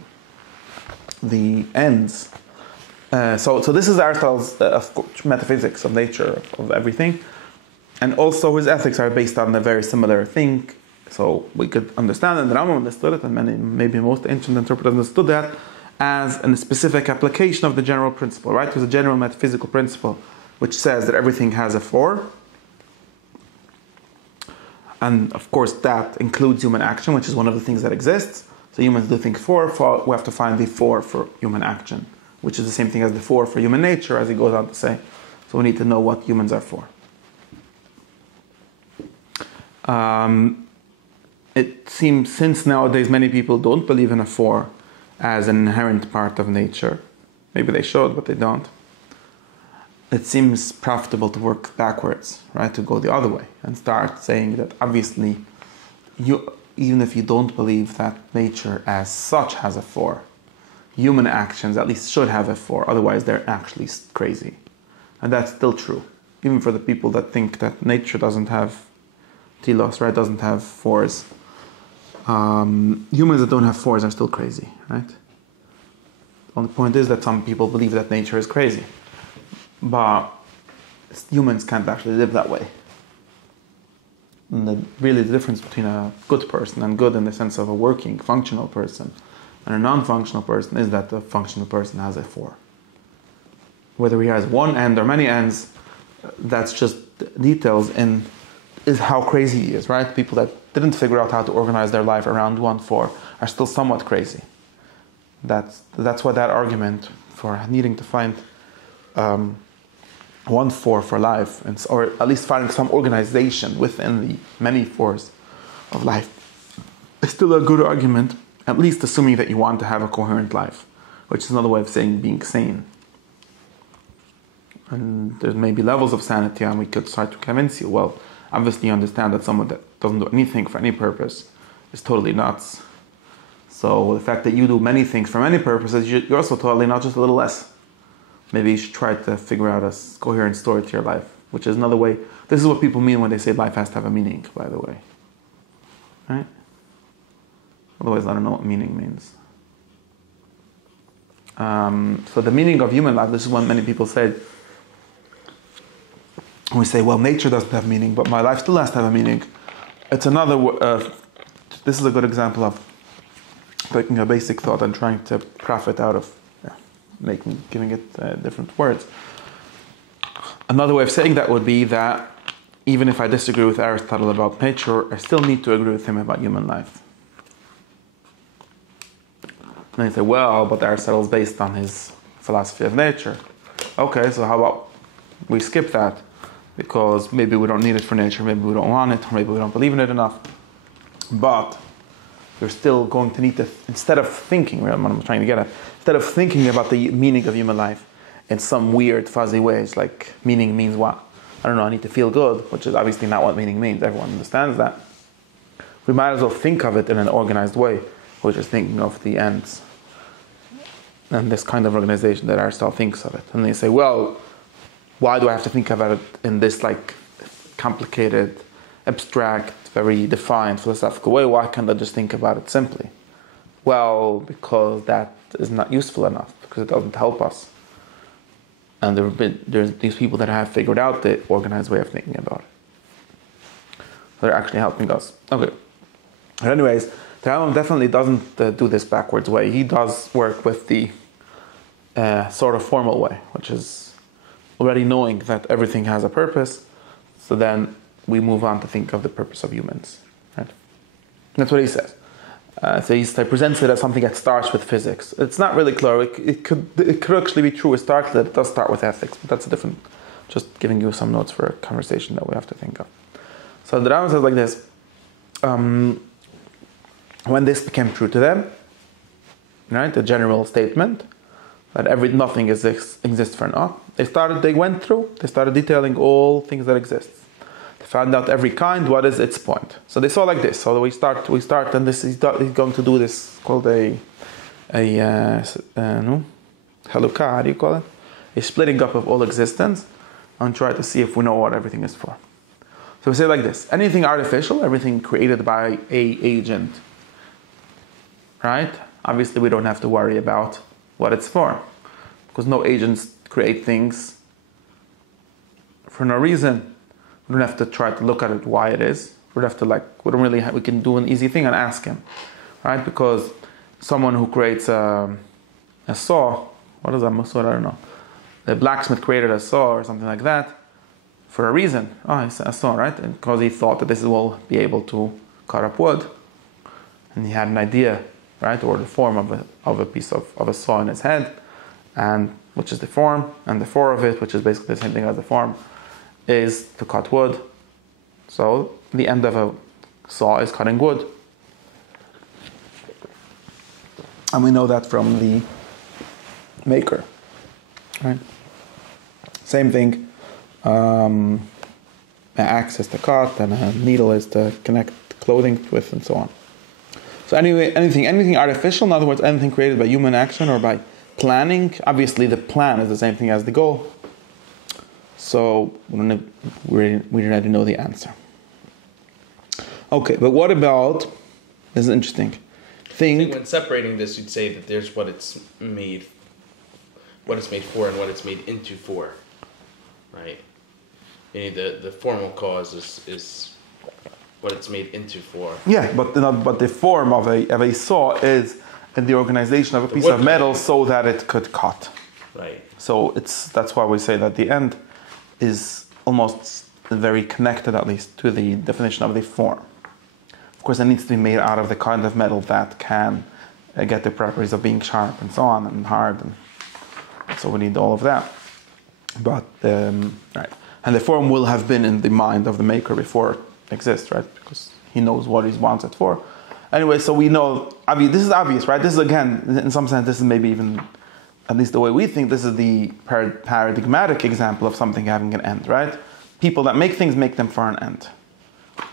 ends. So this is Aristotle's metaphysics of nature, of everything. And also his ethics are based on a very similar thing. So we could understand, and the Rambam understood it, and maybe most ancient interpreters understood that as a specific application of the general principle, right? There's a general metaphysical principle which says that everything has a 4. And of course that includes human action, which is one of the things that exists. So humans do think 4, we have to find the 4 for human action, which is the same thing as the 4 for human nature, as he goes on to say. So we need to know what humans are for. It seems, since nowadays many people don't believe in a 4 as an inherent part of nature, maybe they should, but they don't, it seems profitable to work backwards, right? To go the other way and start saying that obviously, even if you don't believe that nature as such has a 4, human actions at least should have a 4, otherwise they're actually crazy. And that's still true, even for the people that think that nature doesn't have telos, right? Doesn't have 4s. Humans that don't have 4s are still crazy, right? The only point is that some people believe that nature is crazy. But humans can't actually live that way. And really the difference between a good person, and good in the sense of a working, functional person, and a non-functional person is that the functional person has a 4. Whether he has one end or many ends, that's just details in is how crazy he is, right? People that didn't figure out how to organize their life around 1-4 are still somewhat crazy. That's why that argument for needing to find 1-4 for life, or at least finding some organization within the many 4s of life, is still a good argument, at least assuming that you want to have a coherent life, which is another way of saying being sane. And there's maybe levels of sanity, and we could start to convince you, well, obviously you understand that someone that doesn't do anything for any purpose is totally nuts. So the fact that you do many things for many purposes, you're also totally not, just a little less. Maybe you should try to figure out a coherent story to your life, which is another way. This is what people mean when they say life has to have a meaning, by the way. Right? Otherwise, I don't know what meaning means. So the meaning of human life, this is what many people say. We say, well, nature doesn't have meaning, but my life still has to have a meaning. It's another, this is a good example of taking a basic thought and trying to profit out of giving it different words. Another way of saying that would be that even if I disagree with Aristotle about nature, I still need to agree with him about human life. And you say, well, but Aristotle is based on his philosophy of nature. Okay, so how about we skip that? Because maybe we don't need it for nature, maybe we don't want it, or maybe we don't believe in it enough. But you're still going to need to, instead of thinking, what I'm trying to get at, instead of thinking about the meaning of human life in some weird, fuzzy ways, like meaning means what? I don't know, I need to feel good, which is obviously not what meaning means. Everyone understands that. We might as well think of it in an organized way, which is thinking of the ends. And this kind of organization that Aristotle thinks of it. And they say, well, why do I have to think about it in this complicated, abstract, very defined philosophical way? Why can't I just think about it simply? well, because that is not useful enough, because it doesn't help us. And there's these people that have figured out the organized way of thinking about it. They're actually helping us. Okay. But anyways, the Rambam definitely doesn't do this backwards way. He does work with the sort of formal way, which is already knowing that everything has a purpose. So then we move on to think of the purpose of humans. Right? That's what he says. So he presents it as something that starts with physics. It's not really clear. It could actually be true. Historically, it does start with ethics, but that's a different. Just giving you some notes for a conversation that we have to think of. So the Rambam says like this: when this became true to them, right, the general statement that nothing exists for naught, they started detailing all things that exist. Found out every kind, what is its point. So they saw like this. So we start, and this he's going to do this called a halukah, how do you call it? A splitting up of all existence, and try to see if we know what everything is for. So we say like this: anything artificial, everything created by a agent, right? Obviously, we don't have to worry about what it's for, because no agents create things for no reason. We don't have to try to look at it why it is. We can do an easy thing and ask him, right? Because someone who creates a saw, what is that saw? I don't know. The blacksmith created a saw or something like that for a reason. Oh, it's a saw, right? And because he thought that this will be able to cut up wood, and he had an idea, right, or the form of a piece of a saw in his head, and which is the form, and the fore of it, which is basically the same thing as the form, is to cut wood. So the end of a saw is cutting wood. And we know that from the maker. Right? Same thing. An axe is to cut, and a needle is to connect clothing with, and so on. So anyway, anything artificial, in other words, anything created by human action or by planning, obviously the plan is the same thing as the goal. So we already know the answer. Okay, but what about, this is interesting. I think when separating this, you'd say that there's what it's made for and what it's made into for, right? Meaning the formal cause is what it's made into for. Yeah, but the form of a saw is in the organization of a piece of metal so that it could cut. Right. So that's why we say that the end is almost very connected, at least, to the definition of the form. Of course, it needs to be made out of the kind of metal that can get the properties of being sharp and so on, and hard, and so we need all of that. But right, and the form will have been in the mind of the maker before it exists, right? Because he knows what he wants it for. Anyway, so we know. I mean, this is obvious, right? This is, again, in some sense, this is maybe even, at least the way we think, this is the paradigmatic example of something having an end, right? People that make things make them for an end.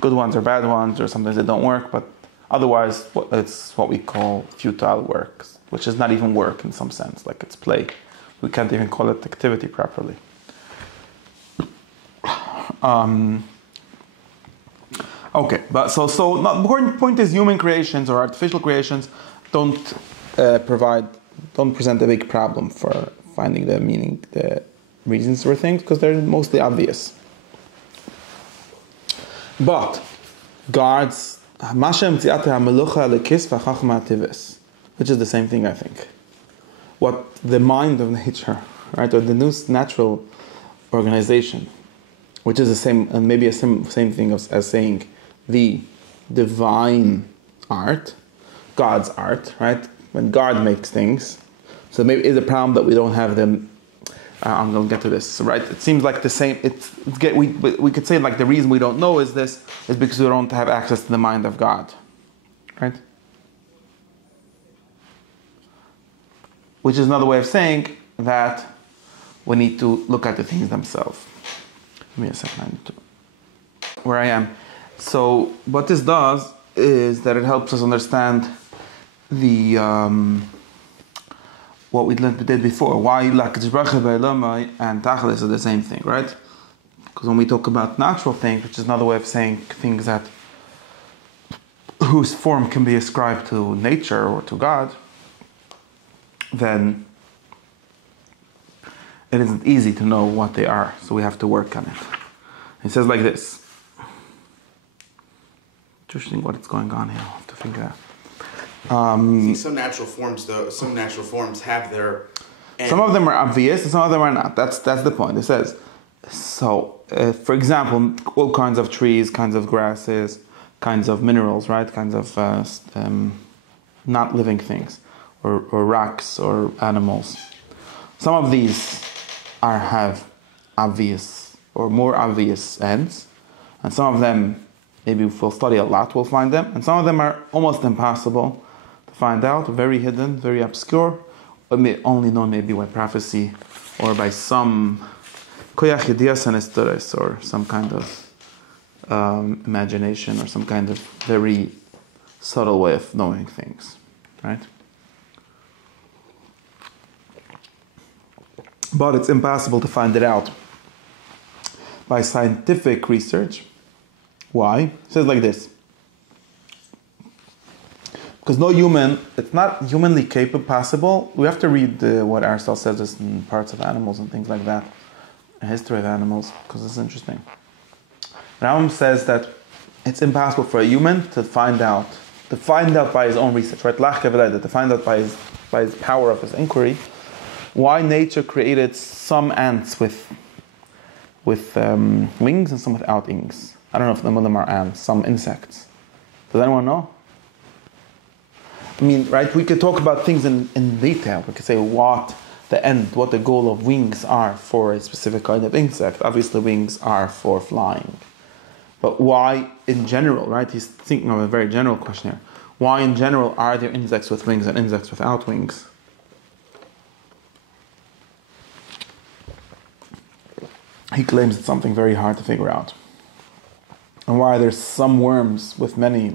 Good ones or bad ones, or sometimes they don't work, but otherwise it's what we call futile work, which is not even work in some sense, like it's play. We can't even call it activity properly. Okay, but so the important point is human creations or artificial creations don't present a big problem for finding the meaning, the reasons for things, because they're mostly obvious. But God's which is the same thing, I think. What the mind of nature, right, or the new natural organization, which is the same, and maybe a same thing as saying the divine art, God's art, right? When God makes things, so maybe it's a problem that we don't have them. I'm going to get to this, right? It seems like the same. We could say like the reason we don't know is because we don't have access to the mind of God, right? Which is another way of saying that we need to look at the things themselves. Give me a second. I need to. Where I am. So what this does is that it helps us understand the what we did before. Why and Tachlis are the same thing, right? Because when we talk about natural things, which is another way of saying things that whose form can be ascribed to nature or to God, then it isn't easy to know what they are, so we have to work on it. He says like this. Interesting what's going on here. I'll have to figure out. See, some natural forms have their end. Some of them are obvious, and some of them are not. That's the point. It says, so, for example, all kinds of trees, kinds of grasses, kinds of minerals, right? Kinds of not living things, or rocks, or animals. Some of these have obvious or more obvious ends, and some of them, maybe if we'll study a lot, we'll find them, and some of them are almost impossible to find out, very hidden, very obscure, or only known maybe by prophecy or by some koyach yedias hanestoros, or some kind of imagination, or some kind of very subtle way of knowing things, right? But it's impossible to find it out by scientific research. Why? It says like this. Because no human, it's not humanly possible. We have to read what Aristotle says this in parts of animals and things like that. A history of animals, because it's interesting. Rambam says that it's impossible for a human to find out by his own research, right? To find out by his power of his inquiry, why nature created some ants with wings and some without wings. I don't know if some of them are ants, some insects. Does anyone know? I mean, right, we could talk about things in detail. We could say what the goal of wings are for a specific kind of insect. Obviously, wings are for flying. But why in general, right? He's thinking of a very general question here. Why in general are there insects with wings and insects without wings? He claims it's something very hard to figure out. And why there's some worms with many,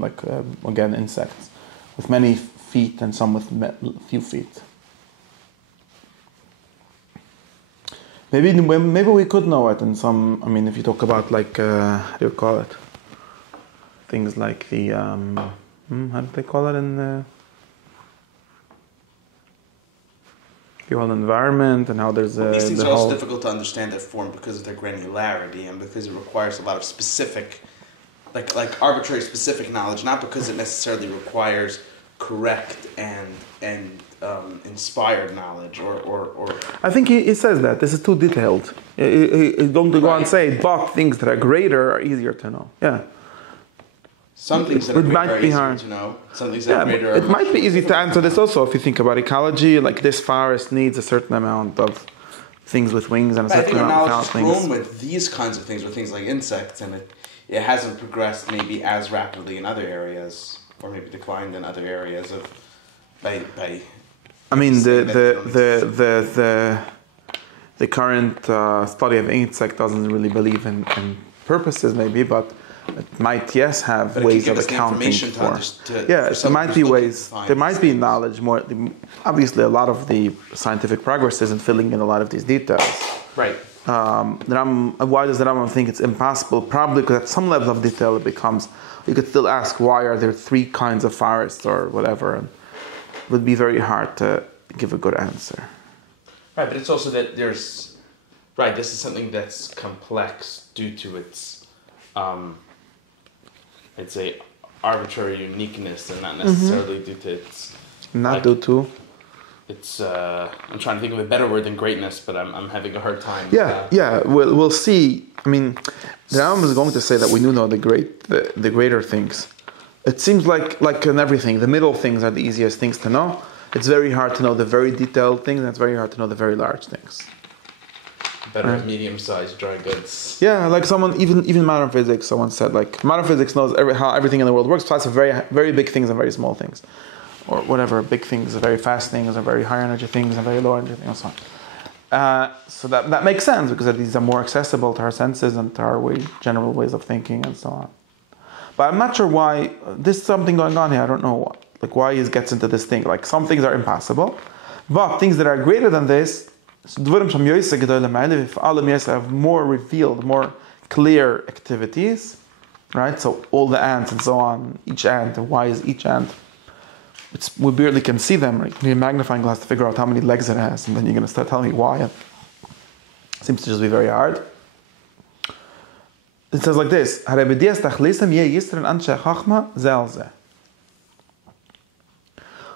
again, insects, with many feet and some with few feet. Maybe we could know it in some, I mean, if you talk about how do you call it? Things like the, how do they call it in the whole environment, and how there's these things are also difficult to understand their form because of their granularity and because it requires a lot of specific, like arbitrary specific knowledge, not because it necessarily requires correct and inspired knowledge or I think he says that this is too detailed. He's going to go and say, but things that are greater are easier to know. Yeah. Some things that are greater are easier to know. Some things that are greater are it might be easy to answer this also if you think about ecology. Like this forest needs a certain amount of things with wings and a certain amount without things. I think our knowledge has grown with these kinds of things, with things like insects, and it hasn't progressed maybe as rapidly in other areas, or maybe declined in other areas of by. I mean the current study of insect doesn't really believe in purposes maybe, but it might have ways of accounting for. There might be ways. There might be knowledge more. Obviously, a lot of the scientific progress isn't filling in a lot of these details. Right. Why does the Rambam think it's impossible? Probably because at some level of detail it becomes. You could still ask why are there 3 kinds of forests or whatever, and it would be very hard to give a good answer. Right, but it's also that there's. Right, this is something that's complex due to its. I'd say arbitrary uniqueness and not necessarily due to its... due to... It's, I'm trying to think of a better word than greatness, but I'm having a hard time. We'll see. I mean, the Rambam is going to say that we do know the greater things. It seems like in everything, the middle things are the easiest things to know. It's very hard to know the very detailed things, and it's very hard to know the very large things. Better medium-sized dry goods. Yeah, like someone, even modern physics, someone said, modern physics knows how everything in the world works, plus very, very big things and very small things. Or whatever, big things, very fast things, and very high energy things, and very low energy things, and so on. So that makes sense, because these are more accessible to our senses and to our general ways of thinking, and so on. But I'm not sure why, there's something going on here, I don't know why he gets into this thing. Some things are impossible, but things that are greater than this, if have more revealed, more clear activities, right? So all the ants and so on, each ant, and why is each ant? We barely can see them, right? You need a magnifying glass to figure out how many legs it has, and then you're going to start telling me why. It seems to just be very hard. It says like this: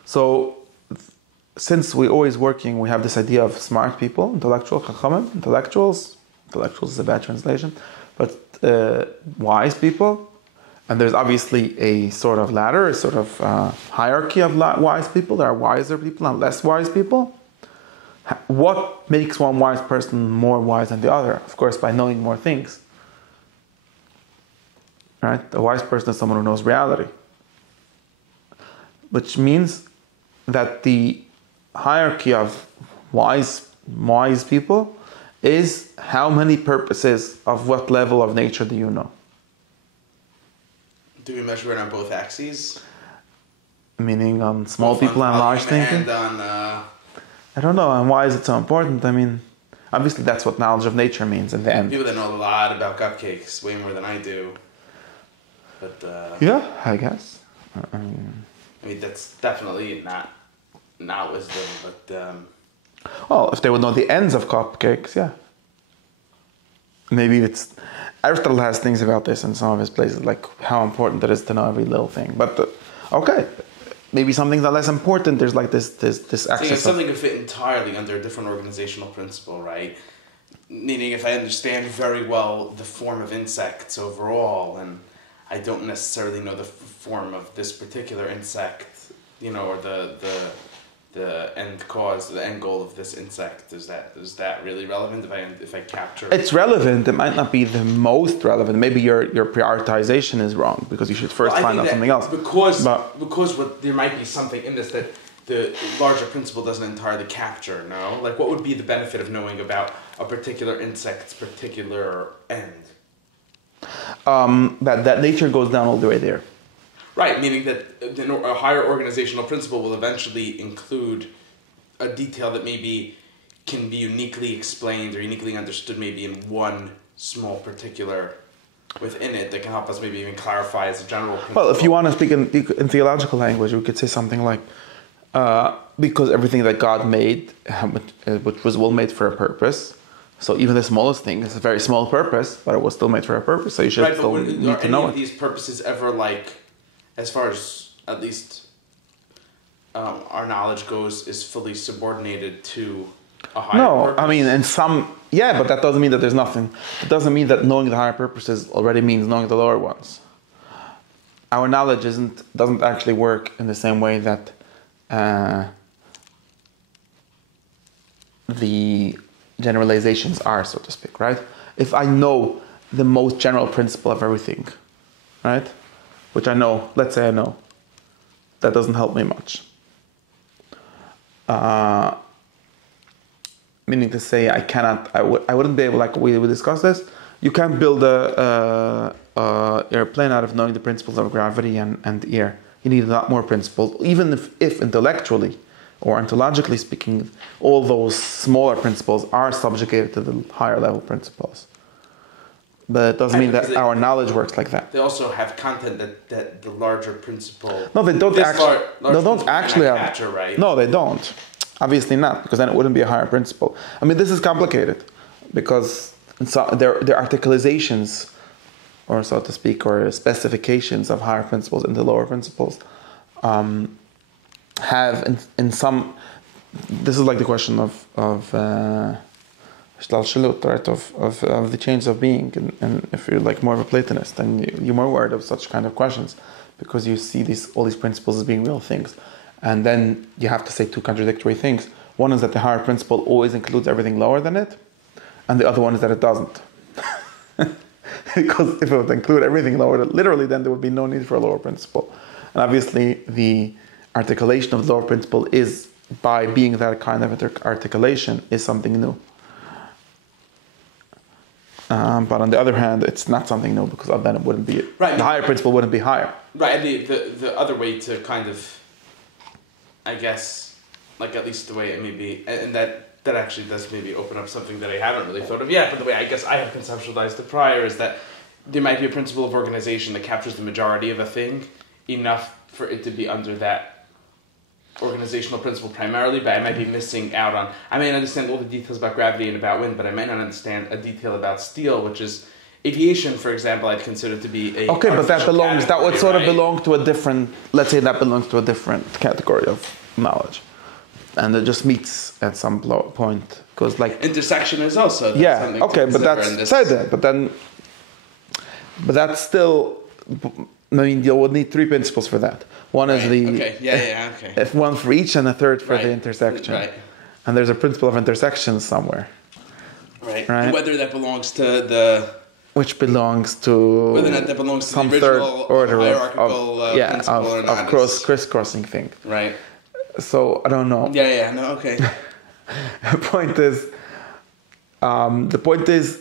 so, since we're always working, we have this idea of smart people, intellectual, chachamim, intellectuals. Intellectuals is a bad translation, but wise people. And there's obviously a sort of ladder, a sort of hierarchy of wise people. There are wiser people and less wise people. What makes one wise person more wise than the other? Of course, by knowing more things. Right? A wise person is someone who knows reality. Which means that the hierarchy of wise people is how many purposes of what level of nature do you know? Do we measure it on both axes? Meaning on small people and large thinking? And on... I don't know, and why is it so important? I mean, obviously that's what knowledge of nature means in the end. People that know a lot about cupcakes, way more than I do. But yeah, I guess. I mean, that's definitely not wisdom, but... well, if they would know the ends of cupcakes, yeah. Maybe it's... Aristotle has things about this in some of his places, like how important it is to know every little thing. But okay, maybe some things are less important. There's like this access. If something could fit entirely under a different organizational principle, right? Meaning, if I understand very well the form of insects overall, and I don't necessarily know the form of this particular insect, or the end cause, the end goal of this insect, is that really relevant if I capture? It's relevant. It might not be the most relevant. Maybe your prioritization is wrong because you should first find out something else. Because there might be something in this that the larger principle doesn't entirely capture. No, like what would be the benefit of knowing about a particular insect's particular end? That nature goes down all the way there. Right, meaning that a higher organizational principle will eventually include a detail that maybe can be uniquely explained or uniquely understood maybe in one small particular within it that can help us maybe even clarify as a general principle. Well, if you want to speak in theological language, we could say something like, because everything that God made, which was all made for a purpose, so even the smallest thing is a very small purpose, but it was still made for a purpose, so you should still need to know it. Are any of these purposes ever as far as at least our knowledge goes, is fully subordinated to a higher purpose? I mean, in some, yeah, but that doesn't mean that there's nothing. It doesn't mean that knowing the higher purposes already means knowing the lower ones. Our knowledge doesn't actually work in the same way that the generalizations are, so to speak, right? If I know the most general principle of everything, right? Which I know, let's say I know, that doesn't help me much. Meaning to say I wouldn't be able, like we discussed this, you can't build a airplane out of knowing the principles of gravity and air. You need a lot more principles, even if intellectually or ontologically speaking, all those smaller principles are subjugated to the higher level principles. But it doesn't mean that our knowledge works like that. They also have content that the larger principle... No, they don't actually... They don't actually have... Capture, right? No, they don't. Obviously not, because then it wouldn't be a higher principle. I mean, this is complicated, because their articulations, or so to speak, or specifications of higher principles and the lower principles, have in some... This is like the question of shtalshalut, right, of the change of being, and if you're like more of a Platonist, then you're more worried of such kind of questions, because you see all these principles as being real things, and then you have to say two contradictory things. One is that the higher principle always includes everything lower than it, and the other one is that it doesn't. Because if it would include everything lower, literally, then there would be no need for a lower principle. And obviously, the articulation of the lower principle is, by being that kind of articulation, is something new. But on the other hand, it's not something new, because then it wouldn't be... Right. The higher principle wouldn't be higher. Right, and the other way to kind of, I guess, like at least the way it may be, and that actually does maybe open up something that I haven't really thought of yet, but the way I guess I have conceptualized it prior is that there might be a principle of organization that captures the majority of a thing, enough for it to be under that organizational principle primarily, but I might be missing out on... I may not understand all the details about gravity and about wind, but I might not understand a detail about steel, which is... Aviation, for example, I'd consider to be a... Okay, but that would sort of right? belong to a different... Let's say that belongs to a different category of knowledge. And it just meets at some point. Because like... Intersection is also... Yeah, okay, but that's said. But that's still... I mean, you would need 3 principles for that. One is the... Okay, okay. If one for each and a third for the intersection. Right. And there's a principle of intersection somewhere. Right. Whether that belongs to the... Which belongs to... Whether or not that belongs to some the original third order hierarchical principle or not. Of crisscrossing thing. Right. So, I don't know. Okay. The point is,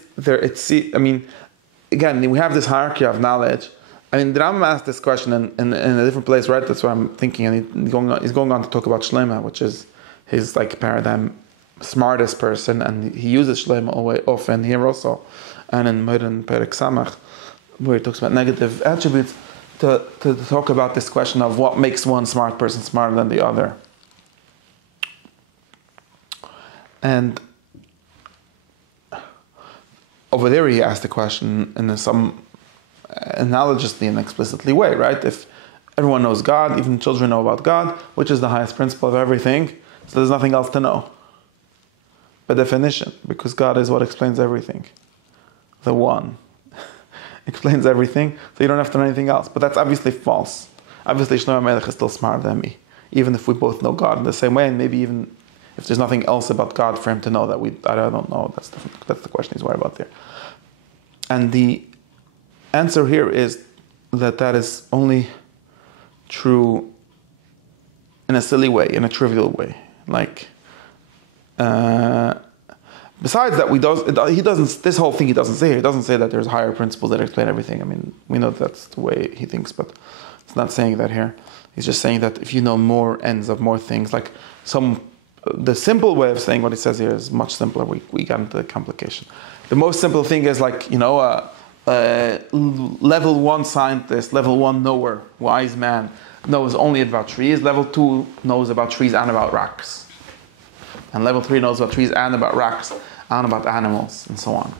again, we have this hierarchy of knowledge. I mean, the Rambam asked this question in a different place, right? That's what I'm thinking. And he's going on to talk about Shlomo, which is his like paradigm smartest person, and he uses Shlomo often here also, and in Modern Perek Samach, where he talks about negative attributes, to talk about this question of what makes one smart person smarter than the other. And over there he asked the question in some analogously and explicitly way, right? If everyone knows God, even children know about God, which is the highest principle of everything, so there's nothing else to know. By definition, because God is what explains everything. The one explains everything, so you don't have to know anything else. But that's obviously false. Obviously, Shlomo Melech is still smarter than me, even if we both know God in the same way, and maybe even if there's nothing else about God for him to know that I don't know. That's the question he's worried about there. And the answer here is that is only true in a silly way, in a trivial way. Like, besides that, he doesn't. This whole thing he doesn't say here. He doesn't say that there's higher principles that explain everything. I mean, we know that's the way he thinks, but it's not saying that here. He's just saying that if you know more ends of more things, like the simple way of saying what he says here is much simpler. We got into the complication. The most simple thing is like, level 1 scientist, level 1 knower, wise man, knows only about trees. Level 2 knows about trees and about rocks. And level 3 knows about trees and about rocks and about animals and so on.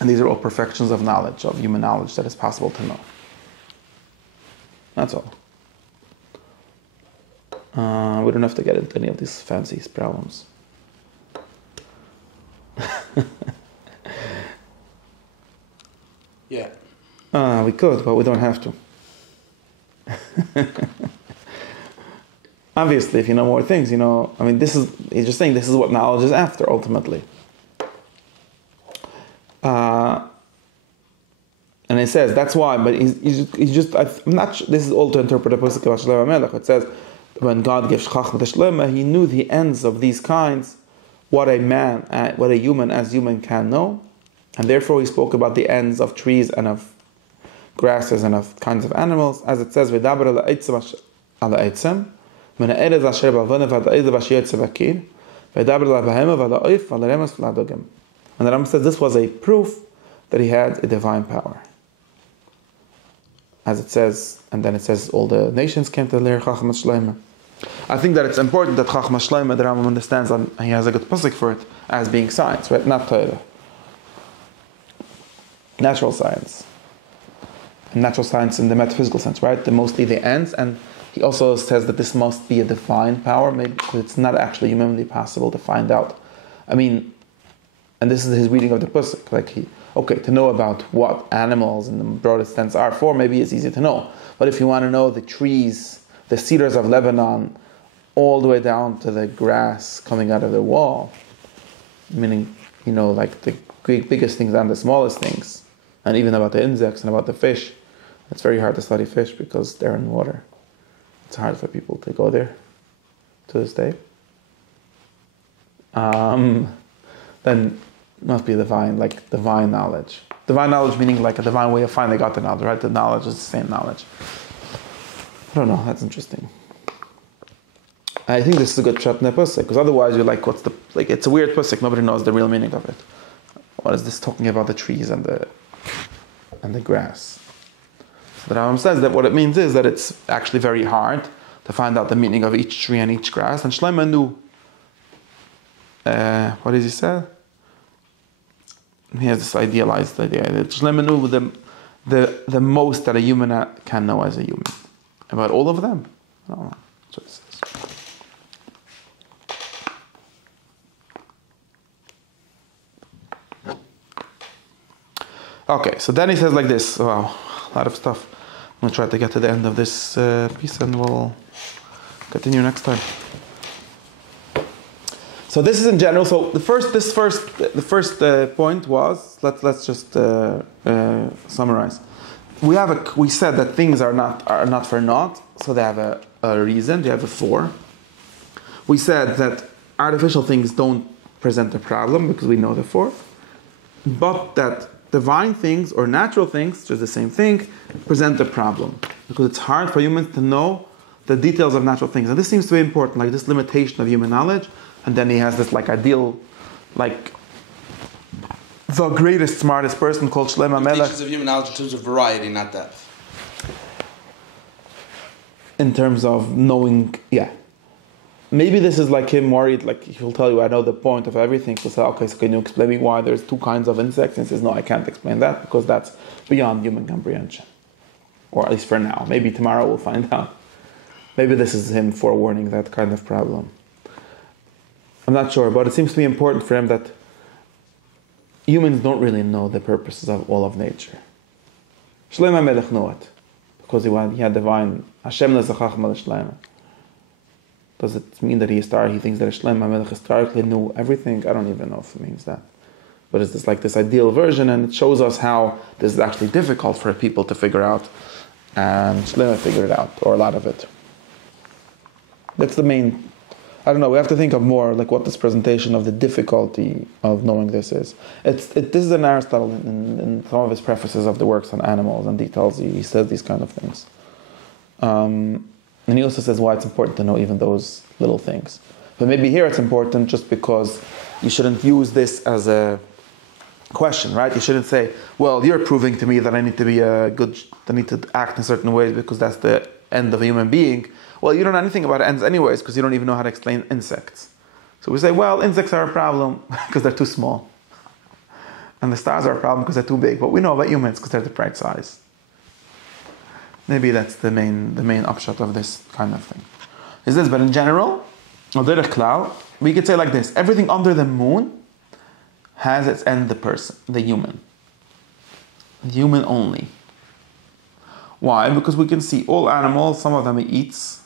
And these are all perfections of knowledge, of human knowledge that is possible to know. That's all. We don't have to get into any of these fancy problems. Yeah. We could, but we don't have to. Obviously, if you know more things, he's just saying this is what knowledge is after, ultimately. And it says, that's why, but he's just I'm not sure, this is all to interpret the Pasuk of Shlomo Melech. It says, when God gives Chachma to Shlomo, he knew the ends of these kinds, what a human as human can know, and therefore he spoke about the ends of trees and of grasses and of kinds of animals, as it says, V'daber al ha'etzem al ha'etzem, min ha'erez asher b'alvanav v'ad ha'ezav asher yetze v'akir, v'daber al ha'bahema v'al ha'oif v'al ha'remes v'al ha'dogim. And the Rambam says this was a proof that he had a divine power. As it says, and then it says all the nations came to learn Chachma Shlomo. I think that it's important that Chachma Shlomo, the Rambam understands, and he has a good pasuk for it, as being science, right? Not Torah. Natural science. And natural science in the metaphysical sense, right? Mostly the ends, and he also says that this must be a divine power, maybe because it's not actually humanly possible to find out. I mean, and this is his reading of the pasuk, to know about what animals in the broadest sense are for, maybe it's easy to know. But if you want to know the trees, the cedars of Lebanon, all the way down to the grass coming out of the wall, meaning, like the biggest things and the smallest things, and even about the insects and about the fish, it's very hard to study fish because they're in water. It's hard for people to go there to this day. Then must be divine knowledge. Divine knowledge meaning like a divine way of finding out the knowledge, right? The knowledge is the same knowledge. I don't know, that's interesting. I think this is a good shot in the pasuk, because otherwise you're like, it's a weird pasuk, nobody knows the real meaning of it. what is this talking about the trees and the grass? So the Rambam says that what it means is that it's actually very hard to find out the meaning of each tree and each grass. And Shlomo knew, what does he say? He has this idealized idea that Shlomo knew the most that a human can know as a human. About all of them? No, that's what it says. Okay, so then he says like this. Wow, a lot of stuff. I'm going to try to get to the end of this piece and we'll continue next time. So this is in general. So the first point was, let's just summarize. We said that things are not for naught, so they have a reason. They have a for. We said that artificial things don't present a problem because we know the for, but that divine things or natural things, which is the same thing, present a problem because it's hard for humans to know the details of natural things, and this seems to be important, like this limitation of human knowledge. And then he has this like ideal, like the greatest, smartest person called Shlomo Melech. Limitations of human knowledge in terms of variety, not depth. In terms of knowing, yeah. Maybe this is like him worried, like he'll tell you, I know the point of everything. So say, okay, so can you explain me why there's two kinds of insects? And he says, no, I can't explain that because that's beyond human comprehension. Or at least for now. Maybe tomorrow we'll find out. Maybe this is him forewarning that kind of problem. I'm not sure, but it seems to be important for him that humans don't really know the purposes of all of nature. Shlomo Melech knew it, because he had divine Hashem lezachach mal Shlomo. Does it mean that he thinks that Shlomo Melech historically knew everything? I don't even know if it means that. But it's just like this ideal version, and it shows us how this is actually difficult for people to figure out, and Shlomo figured it out, or a lot of it. That's the main. I don't know, we have to think of more like what this presentation of the difficulty of knowing this is. This is an Aristotle in some of his prefaces of the works on animals and details. He says these kind of things. And he also says why it's important to know even those little things. But maybe here it's important just because you shouldn't use this as a question, right? You shouldn't say, well, you're proving to me that I need to be I need to act in certain ways because that's the end of a human being. Well, you don't know anything about ends anyways because you don't even know how to explain insects. So we say, well, insects are a problem because they're too small. And the stars are a problem because they're too big. But we know about humans because they're the right size. Maybe that's the main upshot of this kind of thing. Is this, but in general, we could say like this: everything under the moon has its end the human. The human only. Why? Because we can see all animals, some of them he eats,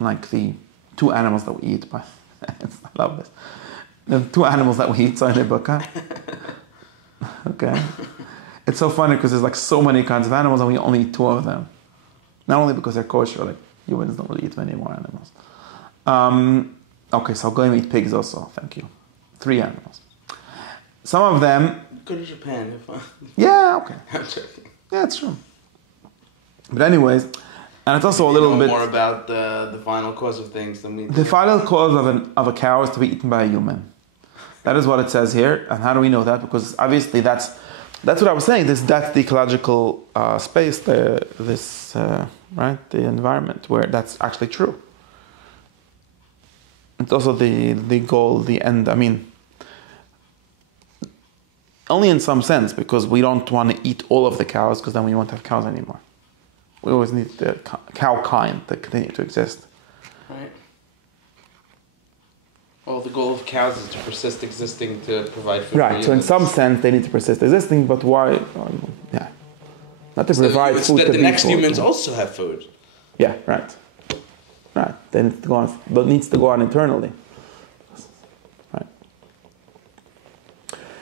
like the two animals that we eat. But I love this. The two animals that we eat, so in the book. Okay. It's so funny because there's like so many kinds of animals and we only eat two of them. Not only because they're kosher, like humans don't really eat many more animals. Okay, so I'll go and eat pigs also. Thank you. 3 animals. Some of them. Go to Japan. Yeah, okay. I'm joking. Yeah, it's true. But anyways, and it's also a little bit more about the final cause of things than we do. The final cause of a cow is to be eaten by a human. That is what it says here. And how do we know that? Because obviously that's what I was saying. That's the ecological space, the environment where that's actually true. It's also the goal, the end. I mean, only in some sense, because we don't want to eat all of the cows, because then we won't have cows anymore. We always need the cow kind to continue to exist. Right. Well, the goal of cows is to persist existing to provide food. Right. So in some sense, they need to persist existing, but why? Yeah. Not to provide food. That the next humans also have food. Yeah. Right. Right. They need to go on, but needs to go on internally. Right.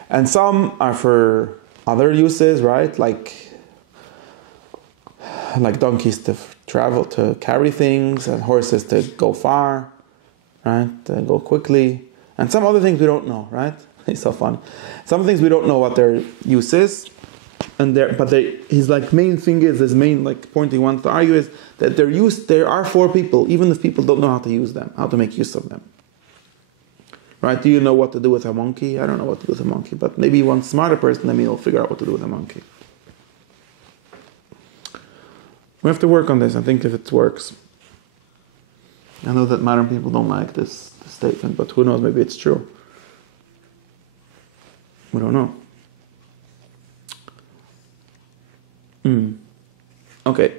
And some are for other uses, right? Like donkeys to travel, to carry things, and horses to go far, right? To go quickly. And some other things we don't know, right? It's so funny. Some things we don't know what their use is. His main thing is, his main point he wants to argue is that there are for people, even if people don't know how to use them, how to make use of them. right? Do you know what to do with a monkey? I don't know what to do with a monkey, but maybe one smarter person than me will figure out what to do with a monkey. We have to work on this and think if it works. I know that modern people don't like this statement, but who knows, maybe it's true. We don't know. Okay.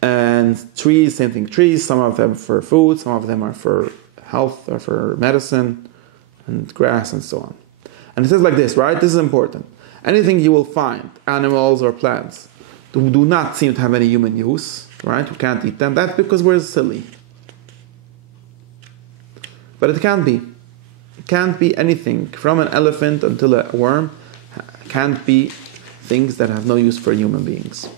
And trees, same thing. Trees, some of them for food, some of them are for health or for medicine, and grass and so on. And it says like this, right? This is important. Anything you will find, animals or plants, do not seem to have any human use, right? We can't eat them. That's because we're silly. But it can be. It can't be anything from an elephant until a worm. Can't be things that have no use for human beings.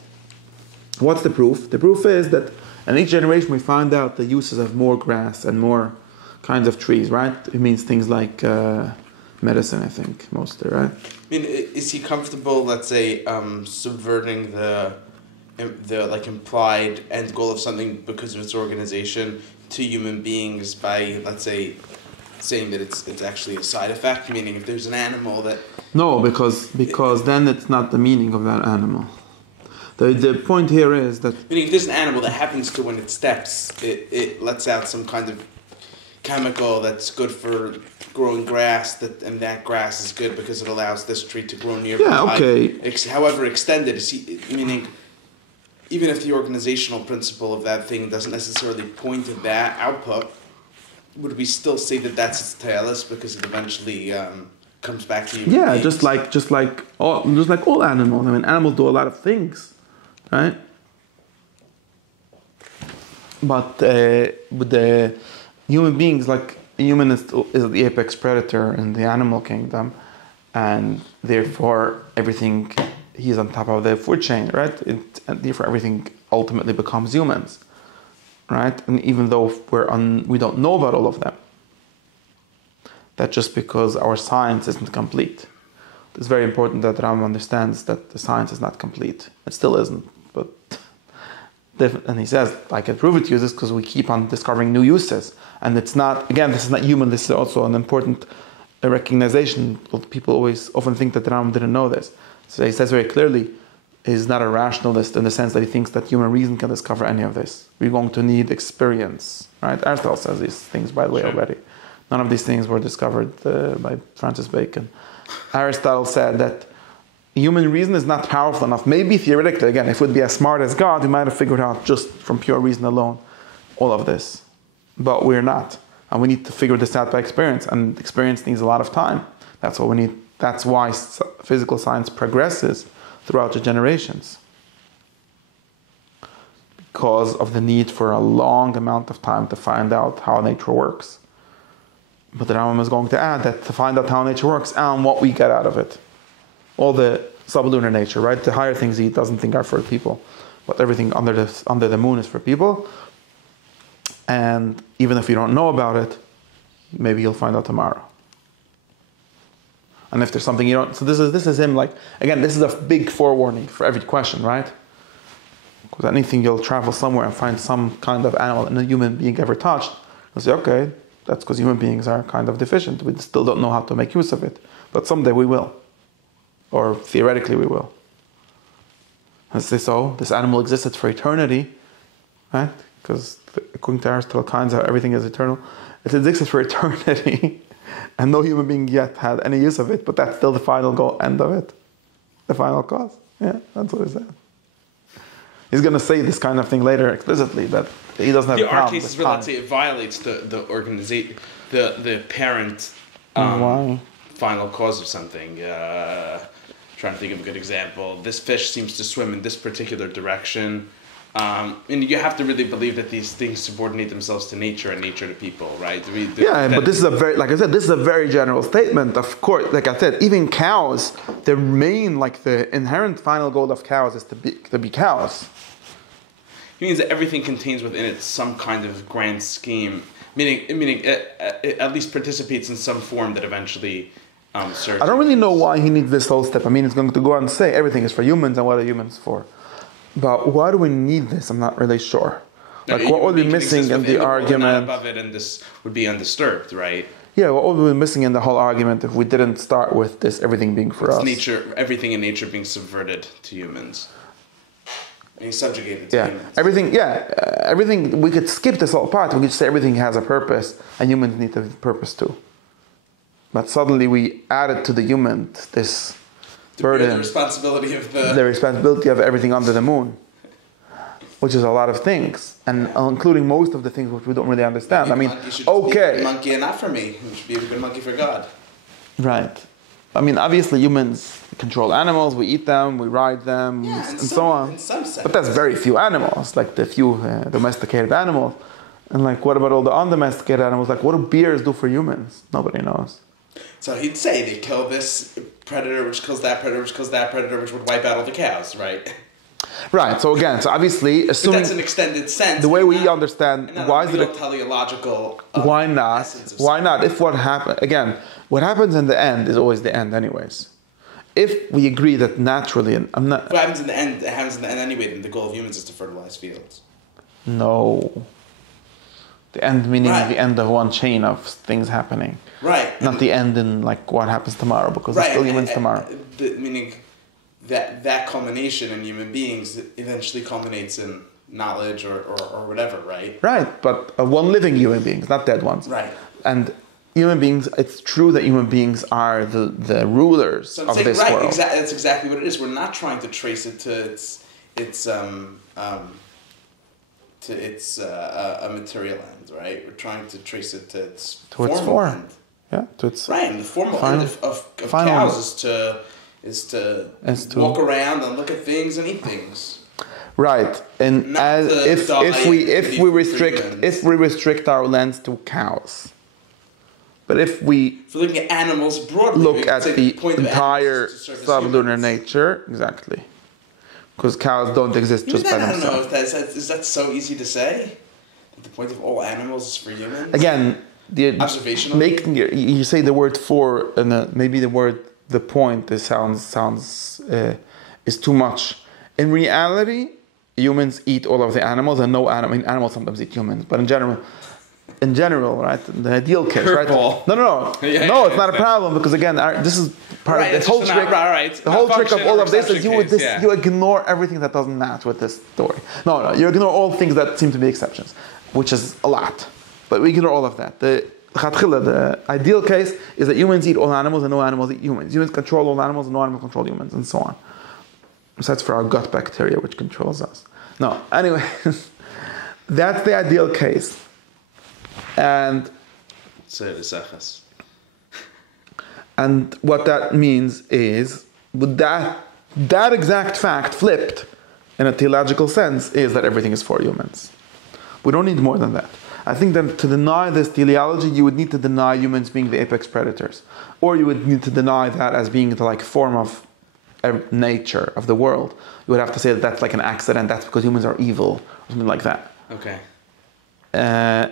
What's the proof? The proof is that in each generation we find out the uses of more grass and more kinds of trees, right? It means things like medicine, I think, mostly, right? I mean, is he comfortable, let's say, subverting the like implied end goal of something because of its organization to human beings by, let's say, saying that it's actually a side effect? Meaning, if there's an animal that no, because then it's not the meaning of that animal. The point here is that meaning if there's an animal that happens to when it steps, it lets out some kind of chemical that's good for growing grass, and that grass is good because it allows this tree to grow nearby. Yeah, okay. However extended, meaning even if the organizational principle of that thing doesn't necessarily point to that output, would we still say that that's its tailus because it eventually comes back to human beings? just like all animals. I mean, animals do a lot of things, right? But with the human beings, like a human is the apex predator in the animal kingdom, and therefore everything he's on top of the food chain, right? And therefore everything ultimately becomes humans, right? And even though we don't know about all of them, that's just because our science isn't complete. It's very important that Ram understands that the science is not complete. It still isn't, but and he says, I can prove it to you this because we keep on discovering new uses. And it's not, again, this is not human, this is also an important recognition. People often think that Ram didn't know this. So he says very clearly, he's not a rationalist in the sense that he thinks that human reason can discover any of this. We're going to need experience, right? Aristotle says these things, by the way, already. None of these things were discovered by Francis Bacon. Aristotle said that human reason is not powerful enough. Maybe theoretically, again, if we'd be as smart as God, we might have figured out just from pure reason alone all of this. But we're not. And we need to figure this out by experience. And experience needs a lot of time. That's what we need. That's why physical science progresses throughout the generations. Because of the need for a long amount of time to find out how nature works. But the Rambam is going to add that to find out how nature works and what we get out of it. All the sublunar nature, right? The higher things he doesn't think are for people. But everything under the moon is for people. And even if you don't know about it, maybe you'll find out tomorrow. And if there's something you don't... So this is him like... Again, this is a big forewarning for every question, right? Because anything you'll travel somewhere and find some kind of animal that a human being ever touched, you'll say, okay, that's because human beings are kind of deficient. We still don't know how to make use of it. But someday we will. Or theoretically we will. And say, so this animal existed for eternity, right? Because according to Aristotle, kinds of everything is eternal. It existed for eternity. And no human being yet had any use of it, but that's still the final end of it. The final cause. Yeah, that's what he said. He's going to say this kind of thing later explicitly, that he doesn't have a problem. There are cases where, let's say, it violates the organization, the parent final cause of something. Trying to think of a good example. This fish seems to swim in this particular direction. And you have to really believe that these things subordinate themselves to nature and nature to people, right? But this is this is a very general statement. Of course, like I said, even cows, the inherent final goal of cows is to be cows. It means that everything contains within it some kind of grand scheme, meaning it at least participates in some form that eventually serves. I don't really know why he needs this whole step. I mean, it's going to go on and say everything is for humans, and what are humans for? But why do we need this? I'm not really sure. Like, what would be missing in the argument? Above it, and this would be undisturbed, right? Yeah, what would be missing in the whole argument if we didn't start with this everything being for us? Nature, everything in nature being subverted to humans. Being subjugated to humans. Everything, we could skip this whole part. We could say everything has a purpose, and humans need a purpose too. But suddenly we added to the human this burden. The responsibility of everything under the moon. Which is a lot of things, and including most of the things which we don't really understand. Be a monkey and not for me. You should be a good monkey for God. Right. I mean, obviously humans control animals, we eat them, we ride them, and so on. In some sense. But that's very few animals, like the few domesticated animals. And like, what about all the undomesticated animals? Like, what do bears do for humans? Nobody knows. So he'd say they kill this predator, which kills that predator, which kills that predator, which would wipe out all the cows, right? Right. So again, obviously, assuming but that's an extended sense. The way we understand why is it teleological? Why not? Why not? If what happens in the end is always the end, anyways. If we agree that naturally, and I'm not. What happens in the end? It happens in the end anyway. Then the goal of humans is to fertilize fields. No. The end meaning the end of one chain of things happening. Right. Not the end in like what happens tomorrow, because there's still humans tomorrow. Meaning that culmination in human beings eventually culminates in knowledge or whatever, right? Right, but one living human beings, not dead ones. Right. And human beings, it's true that human beings are the rulers of this world. That's exactly what it is. We're not trying to trace it to its material end, right? We're trying to trace it to its form. End. Yeah, to its and the formal end of cows is to walk around and look at things and eat things. Right, and if we restrict our lens to cows, but if we're looking at animals broadly, look at the entire sublunar nature, exactly, because cows don't exist just by themselves. I don't know. Is that so easy to say? That the point of all animals is for humans? Again, observational. You say the word "for" and maybe the word. The point sounds is too much. In reality, humans eat all of the animals, and animals sometimes eat humans, but in general, right? The ideal case, right? No, it's not a problem because again, this is part of this whole trick. The whole trick of all of this is you ignore everything that doesn't match with this story. No, you ignore all things that seem to be exceptions, which is a lot, but we ignore all of that. The ideal case is that humans eat all animals and no animals eat humans. Humans control all animals and no animals control humans, and so on. Besides for our gut bacteria, which controls us. No, anyway, that's the ideal case. And what that means is, with that exact fact flipped in a theological sense, is that everything is for humans. We don't need more than that. I think that to deny this teleology, you would need to deny humans being the apex predators. Or you would need to deny that as being the form of nature of the world. You would have to say that that's like an accident, that's because humans are evil, or something like that. Okay.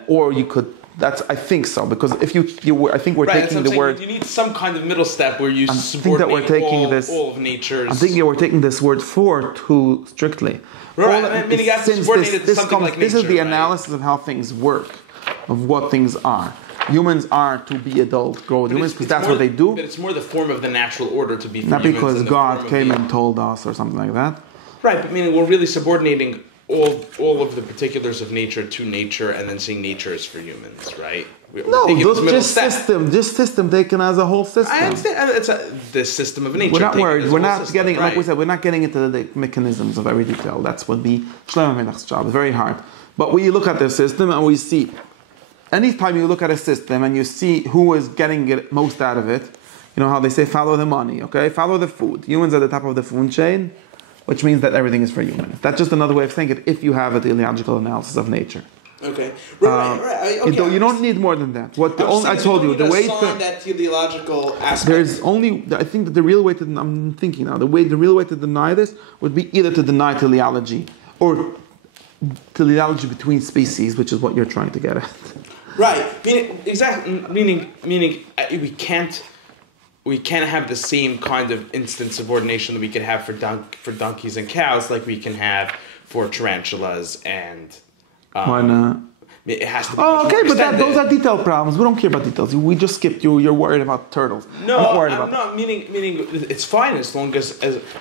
Or you could, I think so, because if I think we're taking the word... You need some kind of middle step where you subordinate all of nature's... I'm thinking that we're taking this word "for" too strictly. Right, meaning you have to subordinate it to something like nature. This is the analysis of how things work, of what things are. Humans are to be adult, grown humans, because that's what they do. But it's more the form of the natural order to be for not because God came and told us or something like that. Right, but meaning we're really subordinating all of the particulars of nature to nature and then seeing nature is for humans, right? Just system taken as a whole system. I understand. It's the system of nature. We're not worried. We're not getting, like we said, we're not getting into the mechanisms of every detail. That's what the Shlomo Melech's job. It's very hard. But we look at the system and we see, anytime you look at a system and you see who is getting most out of it, you know how they say follow the money, okay? Follow the food. Humans are at the top of the food chain, which means that everything is for humans. That's just another way of saying it if you have a teleological analysis of nature. Okay. Right. Okay. You don't need more than that. I told you the way that teleological aspect. There's only. I think that the real way to. I'm thinking now. The real way to deny this would be either to deny teleology or teleology between species, which is what you're trying to get at. Right. Meaning we can't have the same kind of instant subordination that we could have for donkeys and cows, like we can have for tarantulas and. Why not? It has to be. Oh, okay, but extended. those are detailed problems. We don't care about details. We just skipped you. You're worried about turtles. No, I'm not meaning it's fine as long as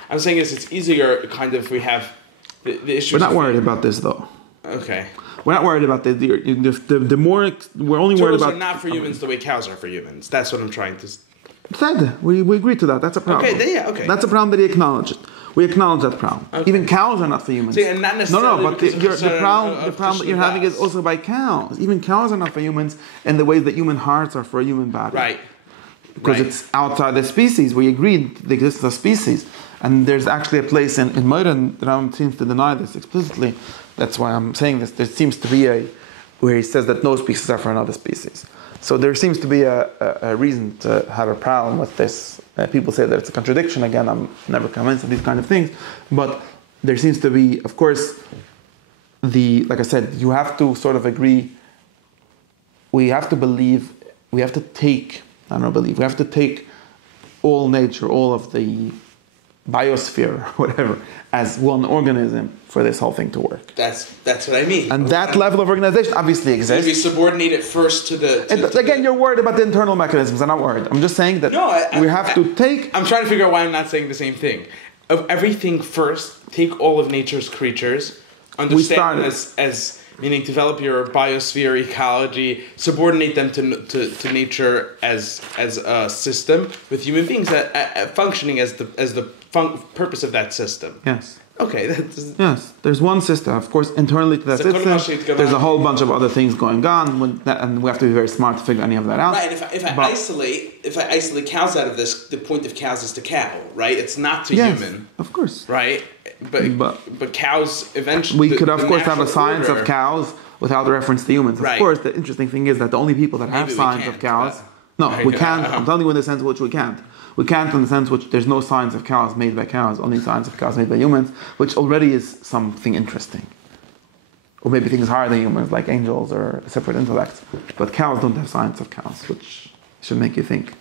I'm saying is it's easier kind of if we have the issues. We're not worried about this though. Okay. We're not worried about this. The more we're only worried about. Turtles are not for humans the way cows are for humans. That's what I'm trying to. Said we agree to that. That's a problem. Okay, okay. That's a problem that he acknowledged. We acknowledge that problem. Okay. Even cows are not for humans. See, and not necessarily but the problem that you're having is also by cows. Even cows are not for humans in the way that human hearts are for a human body. Right. Because it's outside the species. We agreed the existence of species. And there's actually a place in modern that Ram seems to deny this explicitly. That's why I'm saying this. There seems to be where he says that no species are for another species. So there seems to be a reason to have a problem with this. People say that it's a contradiction. Again, I'm never convinced of these kind of things. But there seems to be, of course, like I said, you have to sort of agree. We have to believe, we have to take all nature, all of the biosphere, whatever, as one organism for this whole thing to work. That's what I mean. And that level of organization obviously exists. We subordinate it first to the... Again, you're worried about the internal mechanisms. I'm not worried. I'm just saying that we have to take... I'm trying to figure out why I'm not saying the same thing. Of everything first, take all of nature's creatures, understand them as meaning develop your biosphere, ecology, subordinate them to nature as a system with human beings functioning as the purpose of that system. Yes. Okay. Yes, there's one system. Of course, internally to that system, there's a whole bunch of other things going on, and we have to be very smart to figure any of that out. Right. And if I isolate cows out of this, the point of cows is to cow, right? It's not to human. Of course. Right. But cows eventually. We could of course have a science of cows without reference to humans. Of course, the interesting thing is that the only people that have science of cows. No, we can't. I'm telling you in the sense which we can't. We can't in the sense which there's no science of cows made by cows, only science of cows made by humans, which already is something interesting. Or maybe things higher than humans, like angels or separate intellects. But cows don't have science of cows, which should make you think.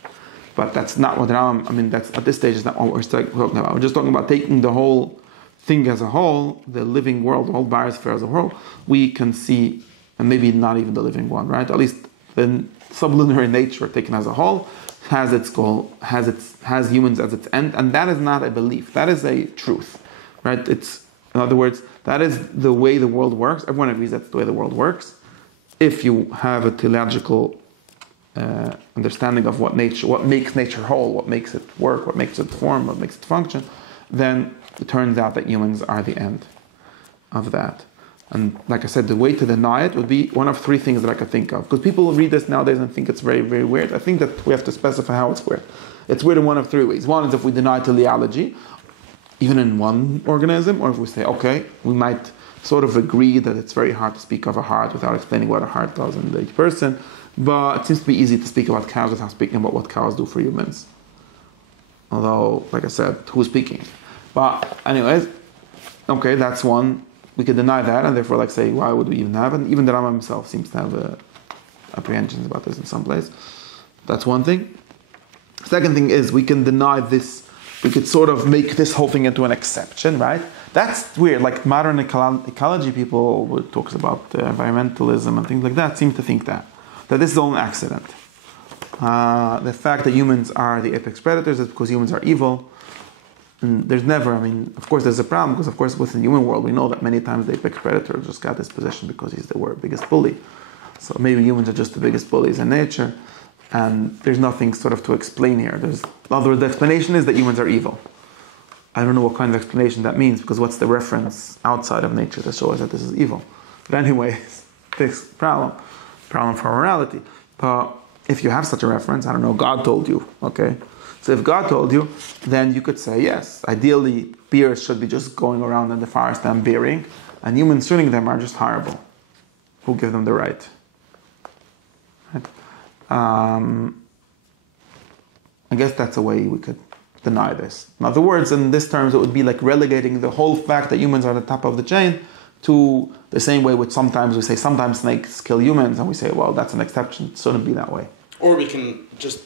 But that's not what that's at this stage is not what we're talking about. We're just talking about taking the whole thing as a whole, the living world, the whole biosphere as a whole. We can see, and maybe not even the living one, right? At least the sublunary nature taken as a whole has its goal, has humans as its end, and that is not a belief. That is a truth, right? It's, in other words, that is the way the world works. Everyone agrees that's the way the world works. If you have a teleological understanding of what makes nature whole, what makes it work, what makes it form, what makes it function, then it turns out that humans are the end of that. And like I said, the way to deny it would be one of three things that I could think of. Because people read this nowadays and think it's very, very weird. I think that we have to specify how it's weird. It's weird in one of three ways. One is if we deny teleology, even in one organism, or if we say, okay, we might sort of agree that it's very hard to speak of a heart without explaining what a heart does in each person. But it seems to be easy to speak about cows without speaking about what cows do for humans. Although, like I said, who's speaking? But anyways, okay, that's one. We could deny that, and therefore, say, why would we even have it? And even the Rambam himself seems to have apprehensions about this in some place. That's one thing. Second thing is, we can deny this. We could sort of make this whole thing into an exception, right? That's weird. Like modern ecology people who talks about environmentalism and things like that seem to think that this is all an accident. The fact that humans are the apex predators is because humans are evil. And there's never, of course there's a problem, because of course within the human world we know that many times the apex predator just got this position because he's the biggest bully. So maybe humans are just the biggest bullies in nature, and there's nothing sort of to explain here. The explanation is that humans are evil. I don't know what kind of explanation that means, because what's the reference outside of nature that shows that this is evil? But anyways, this problem for morality. But if you have such a reference, I don't know, God told you, okay? So if God told you, then you could say, yes, ideally bears should be just going around in the forest and bearing, and humans shooting them are just horrible. Who gave them the right? I guess that's a way we could deny this. In other words, in these terms, it would be like relegating the whole fact that humans are the top of the chain to the same way which sometimes we say, sometimes snakes kill humans, and we say, well, that's an exception. It shouldn't be that way. Or we can just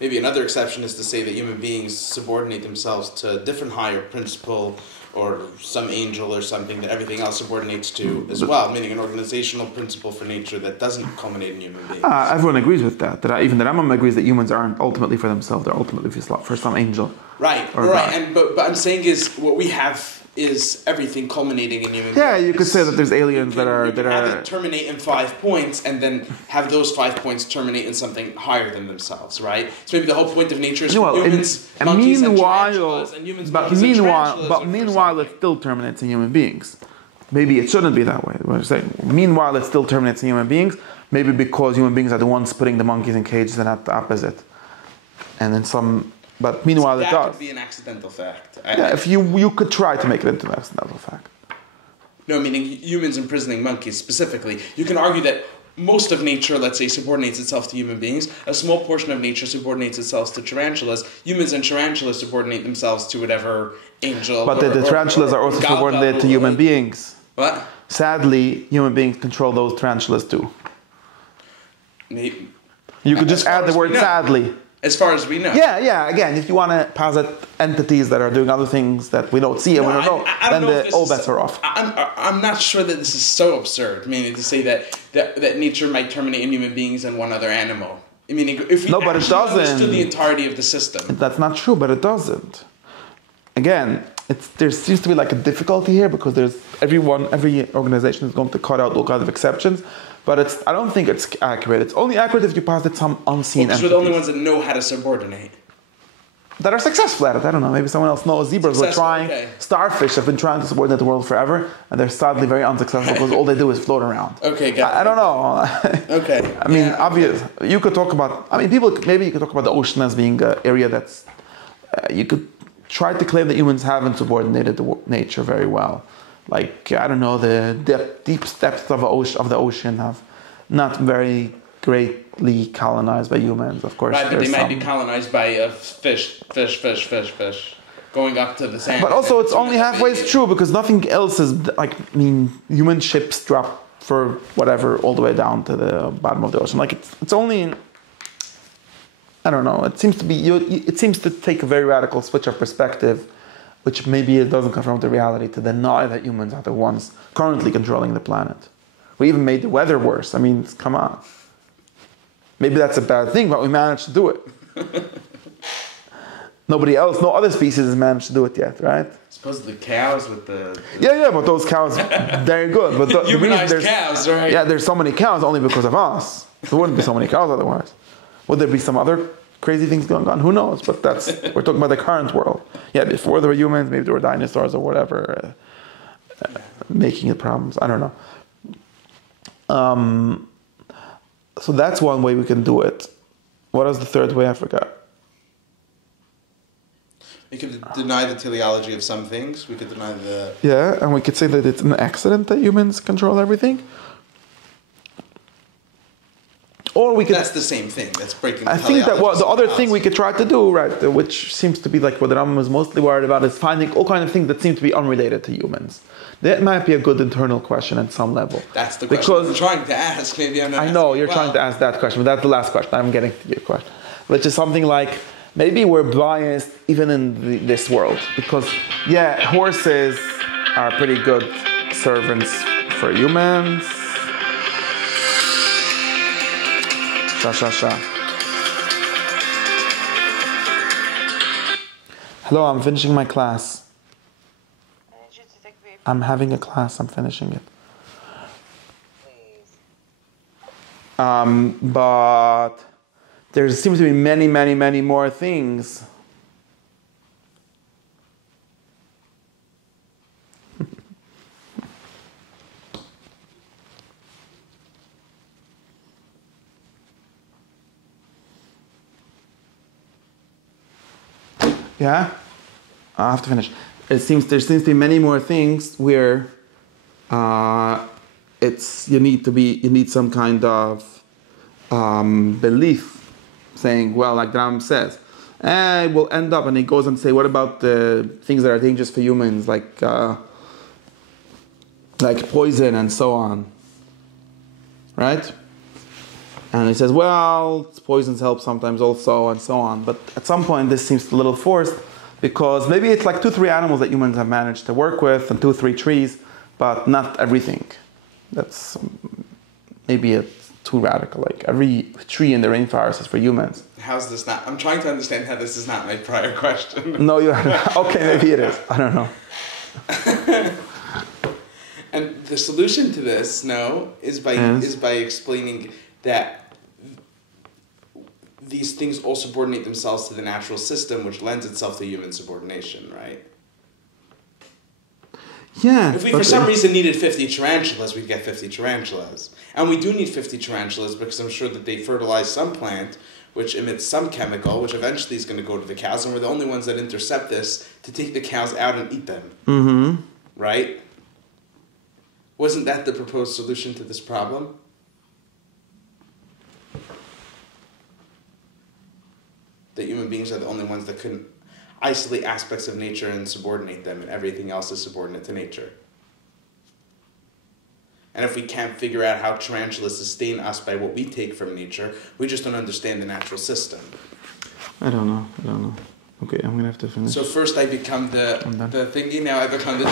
maybe another exception is to say that human beings subordinate themselves to a different higher principle or some angel or something that everything else subordinates to as well, meaning an organizational principle for nature that doesn't culminate in human beings. Everyone agrees with that. Even the Rambam agrees that humans aren't ultimately for themselves; they're ultimately for some angel. Right. But I'm saying is what we have is everything culminating in human beings. Yeah, you could say that there's aliens you can have it terminate in 5 points and then have those 5 points terminate in something higher than themselves, right? So maybe the whole point of nature is humans, monkeys, and tarantulas, and humans, monkeys, and tarantulas. But meanwhile, it still terminates in human beings. Maybe it shouldn't be that way. What I'm saying. Meanwhile, it still terminates in human beings. Maybe because human beings are the ones putting the monkeys in cages and not the opposite. And then some. But meanwhile, it does. That could be an accidental fact. If you could try to make it into an accidental fact. No, meaning humans imprisoning monkeys specifically. You can argue that most of nature, let's say, subordinates itself to human beings. A small portion of nature subordinates itself to tarantulas. Humans and tarantulas subordinate themselves to whatever angel. But the tarantulas are also subordinated to human beings. What? Sadly, human beings control those tarantulas too. Maybe. You could just add the word sadly. As far as we know. Yeah. Again, if you want to posit entities that are doing other things that we don't see and we don't know, then all bets are off. I'm not sure that this is so absurd. Meaning to say that nature might terminate in human beings and one other animal. I mean, if we but it doesn't. Understood the entirety of the system. That's not true, but it doesn't. Again, there seems to be like a difficulty here because every organization is going to cut out all kinds of exceptions. But I don't think it's accurate. It's only accurate if you posit some unseen entities. Because we're the only ones that know how to subordinate. That are successful at it. I don't know. Maybe someone else knows. Zebras were trying. Okay. Starfish have been trying to subordinate the world forever, and they're sadly very unsuccessful because all they do is float around. Okay, got it. I don't know. Okay. I mean, obvious. You could talk about. I mean, maybe you could talk about the ocean as being an area that's. You could try to claim that humans haven't subordinated the nature very well. Like, I don't know, the deep depths of the ocean have not very greatly colonized by humans, of course. Right, but they might be colonized by fish, going up to the sand. But also, it's only halfway true, because nothing else is, human ships drop for whatever, all the way down to the bottom of the ocean. Like, it's only, I don't know, it seems to take a very radical switch of perspective, which maybe it doesn't confront the reality, to deny that humans are the ones currently controlling the planet. We even made the weather worse. I mean, come on. Maybe that's a bad thing, but we managed to do it. No other species has managed to do it yet, right? Supposedly cows with the... Yeah, but those cows, they're good. But humanized cows, right? Yeah, there's so many cows only because of us. There wouldn't be so many cows otherwise. Would there be some other crazy things going on? Who knows? But we're talking about the current world. Yeah, before there were humans, maybe there were dinosaurs or whatever, making it problems. I don't know. So that's one way we can do it. What is the third way? I forgot. We could deny the teleology of some things. We could deny the... Yeah, and we could say that it's an accident that humans control everything. Or we could... That's the same thing. That's breaking the teleology. I think that the other thing we could try to do, right, which seems to be like what the Rambam was mostly worried about, is finding all kinds of things that seem to be unrelated to humans. That might be a good internal question at some level. That's the question I'm trying to ask. Maybe I'm not. I know you're trying to ask that question, but that's the last question. I'm getting to your question, which is something like, maybe we're biased even in this world, because horses are pretty good servants for humans. Hello, I'm finishing my class. I'm having a class, I'm finishing it. But there seems to be many, many, many more things. Yeah? I have to finish. There seems to be many more things where you need some kind of belief, saying, well, like the Ram says, we'll end up, and he goes and say, what about the things that are dangerous for humans, like poison and so on, right? And he says, well, poisons help sometimes also, and so on. But at some point, this seems a little forced, because maybe it's like 2-3 animals that humans have managed to work with, and 2-3 trees, but not everything. That's maybe too radical. Like every tree in the rainforest is for humans. How's this not? I'm trying to understand how this is not my prior question. No, you're okay. Maybe it is. I don't know. And the solution to this, is by explaining that these things all subordinate themselves to the natural system, which lends itself to human subordination, right? Yeah. If we, for some reason, needed 50 tarantulas, we'd get 50 tarantulas. And we do need 50 tarantulas because I'm sure that they fertilize some plant, which emits some chemical, which eventually is going to go to the cows, and we're the only ones that intercept this to take the cows out and eat them. Mm-hmm. Right? Wasn't that the proposed solution to this problem? That human beings are the only ones that couldn't isolate aspects of nature and subordinate them, and everything else is subordinate to nature. And if we can't figure out how tarantulas sustain us by what we take from nature, we just don't understand the natural system. I don't know. Okay, I'm going to have to finish. So first I become the thingy, now I become the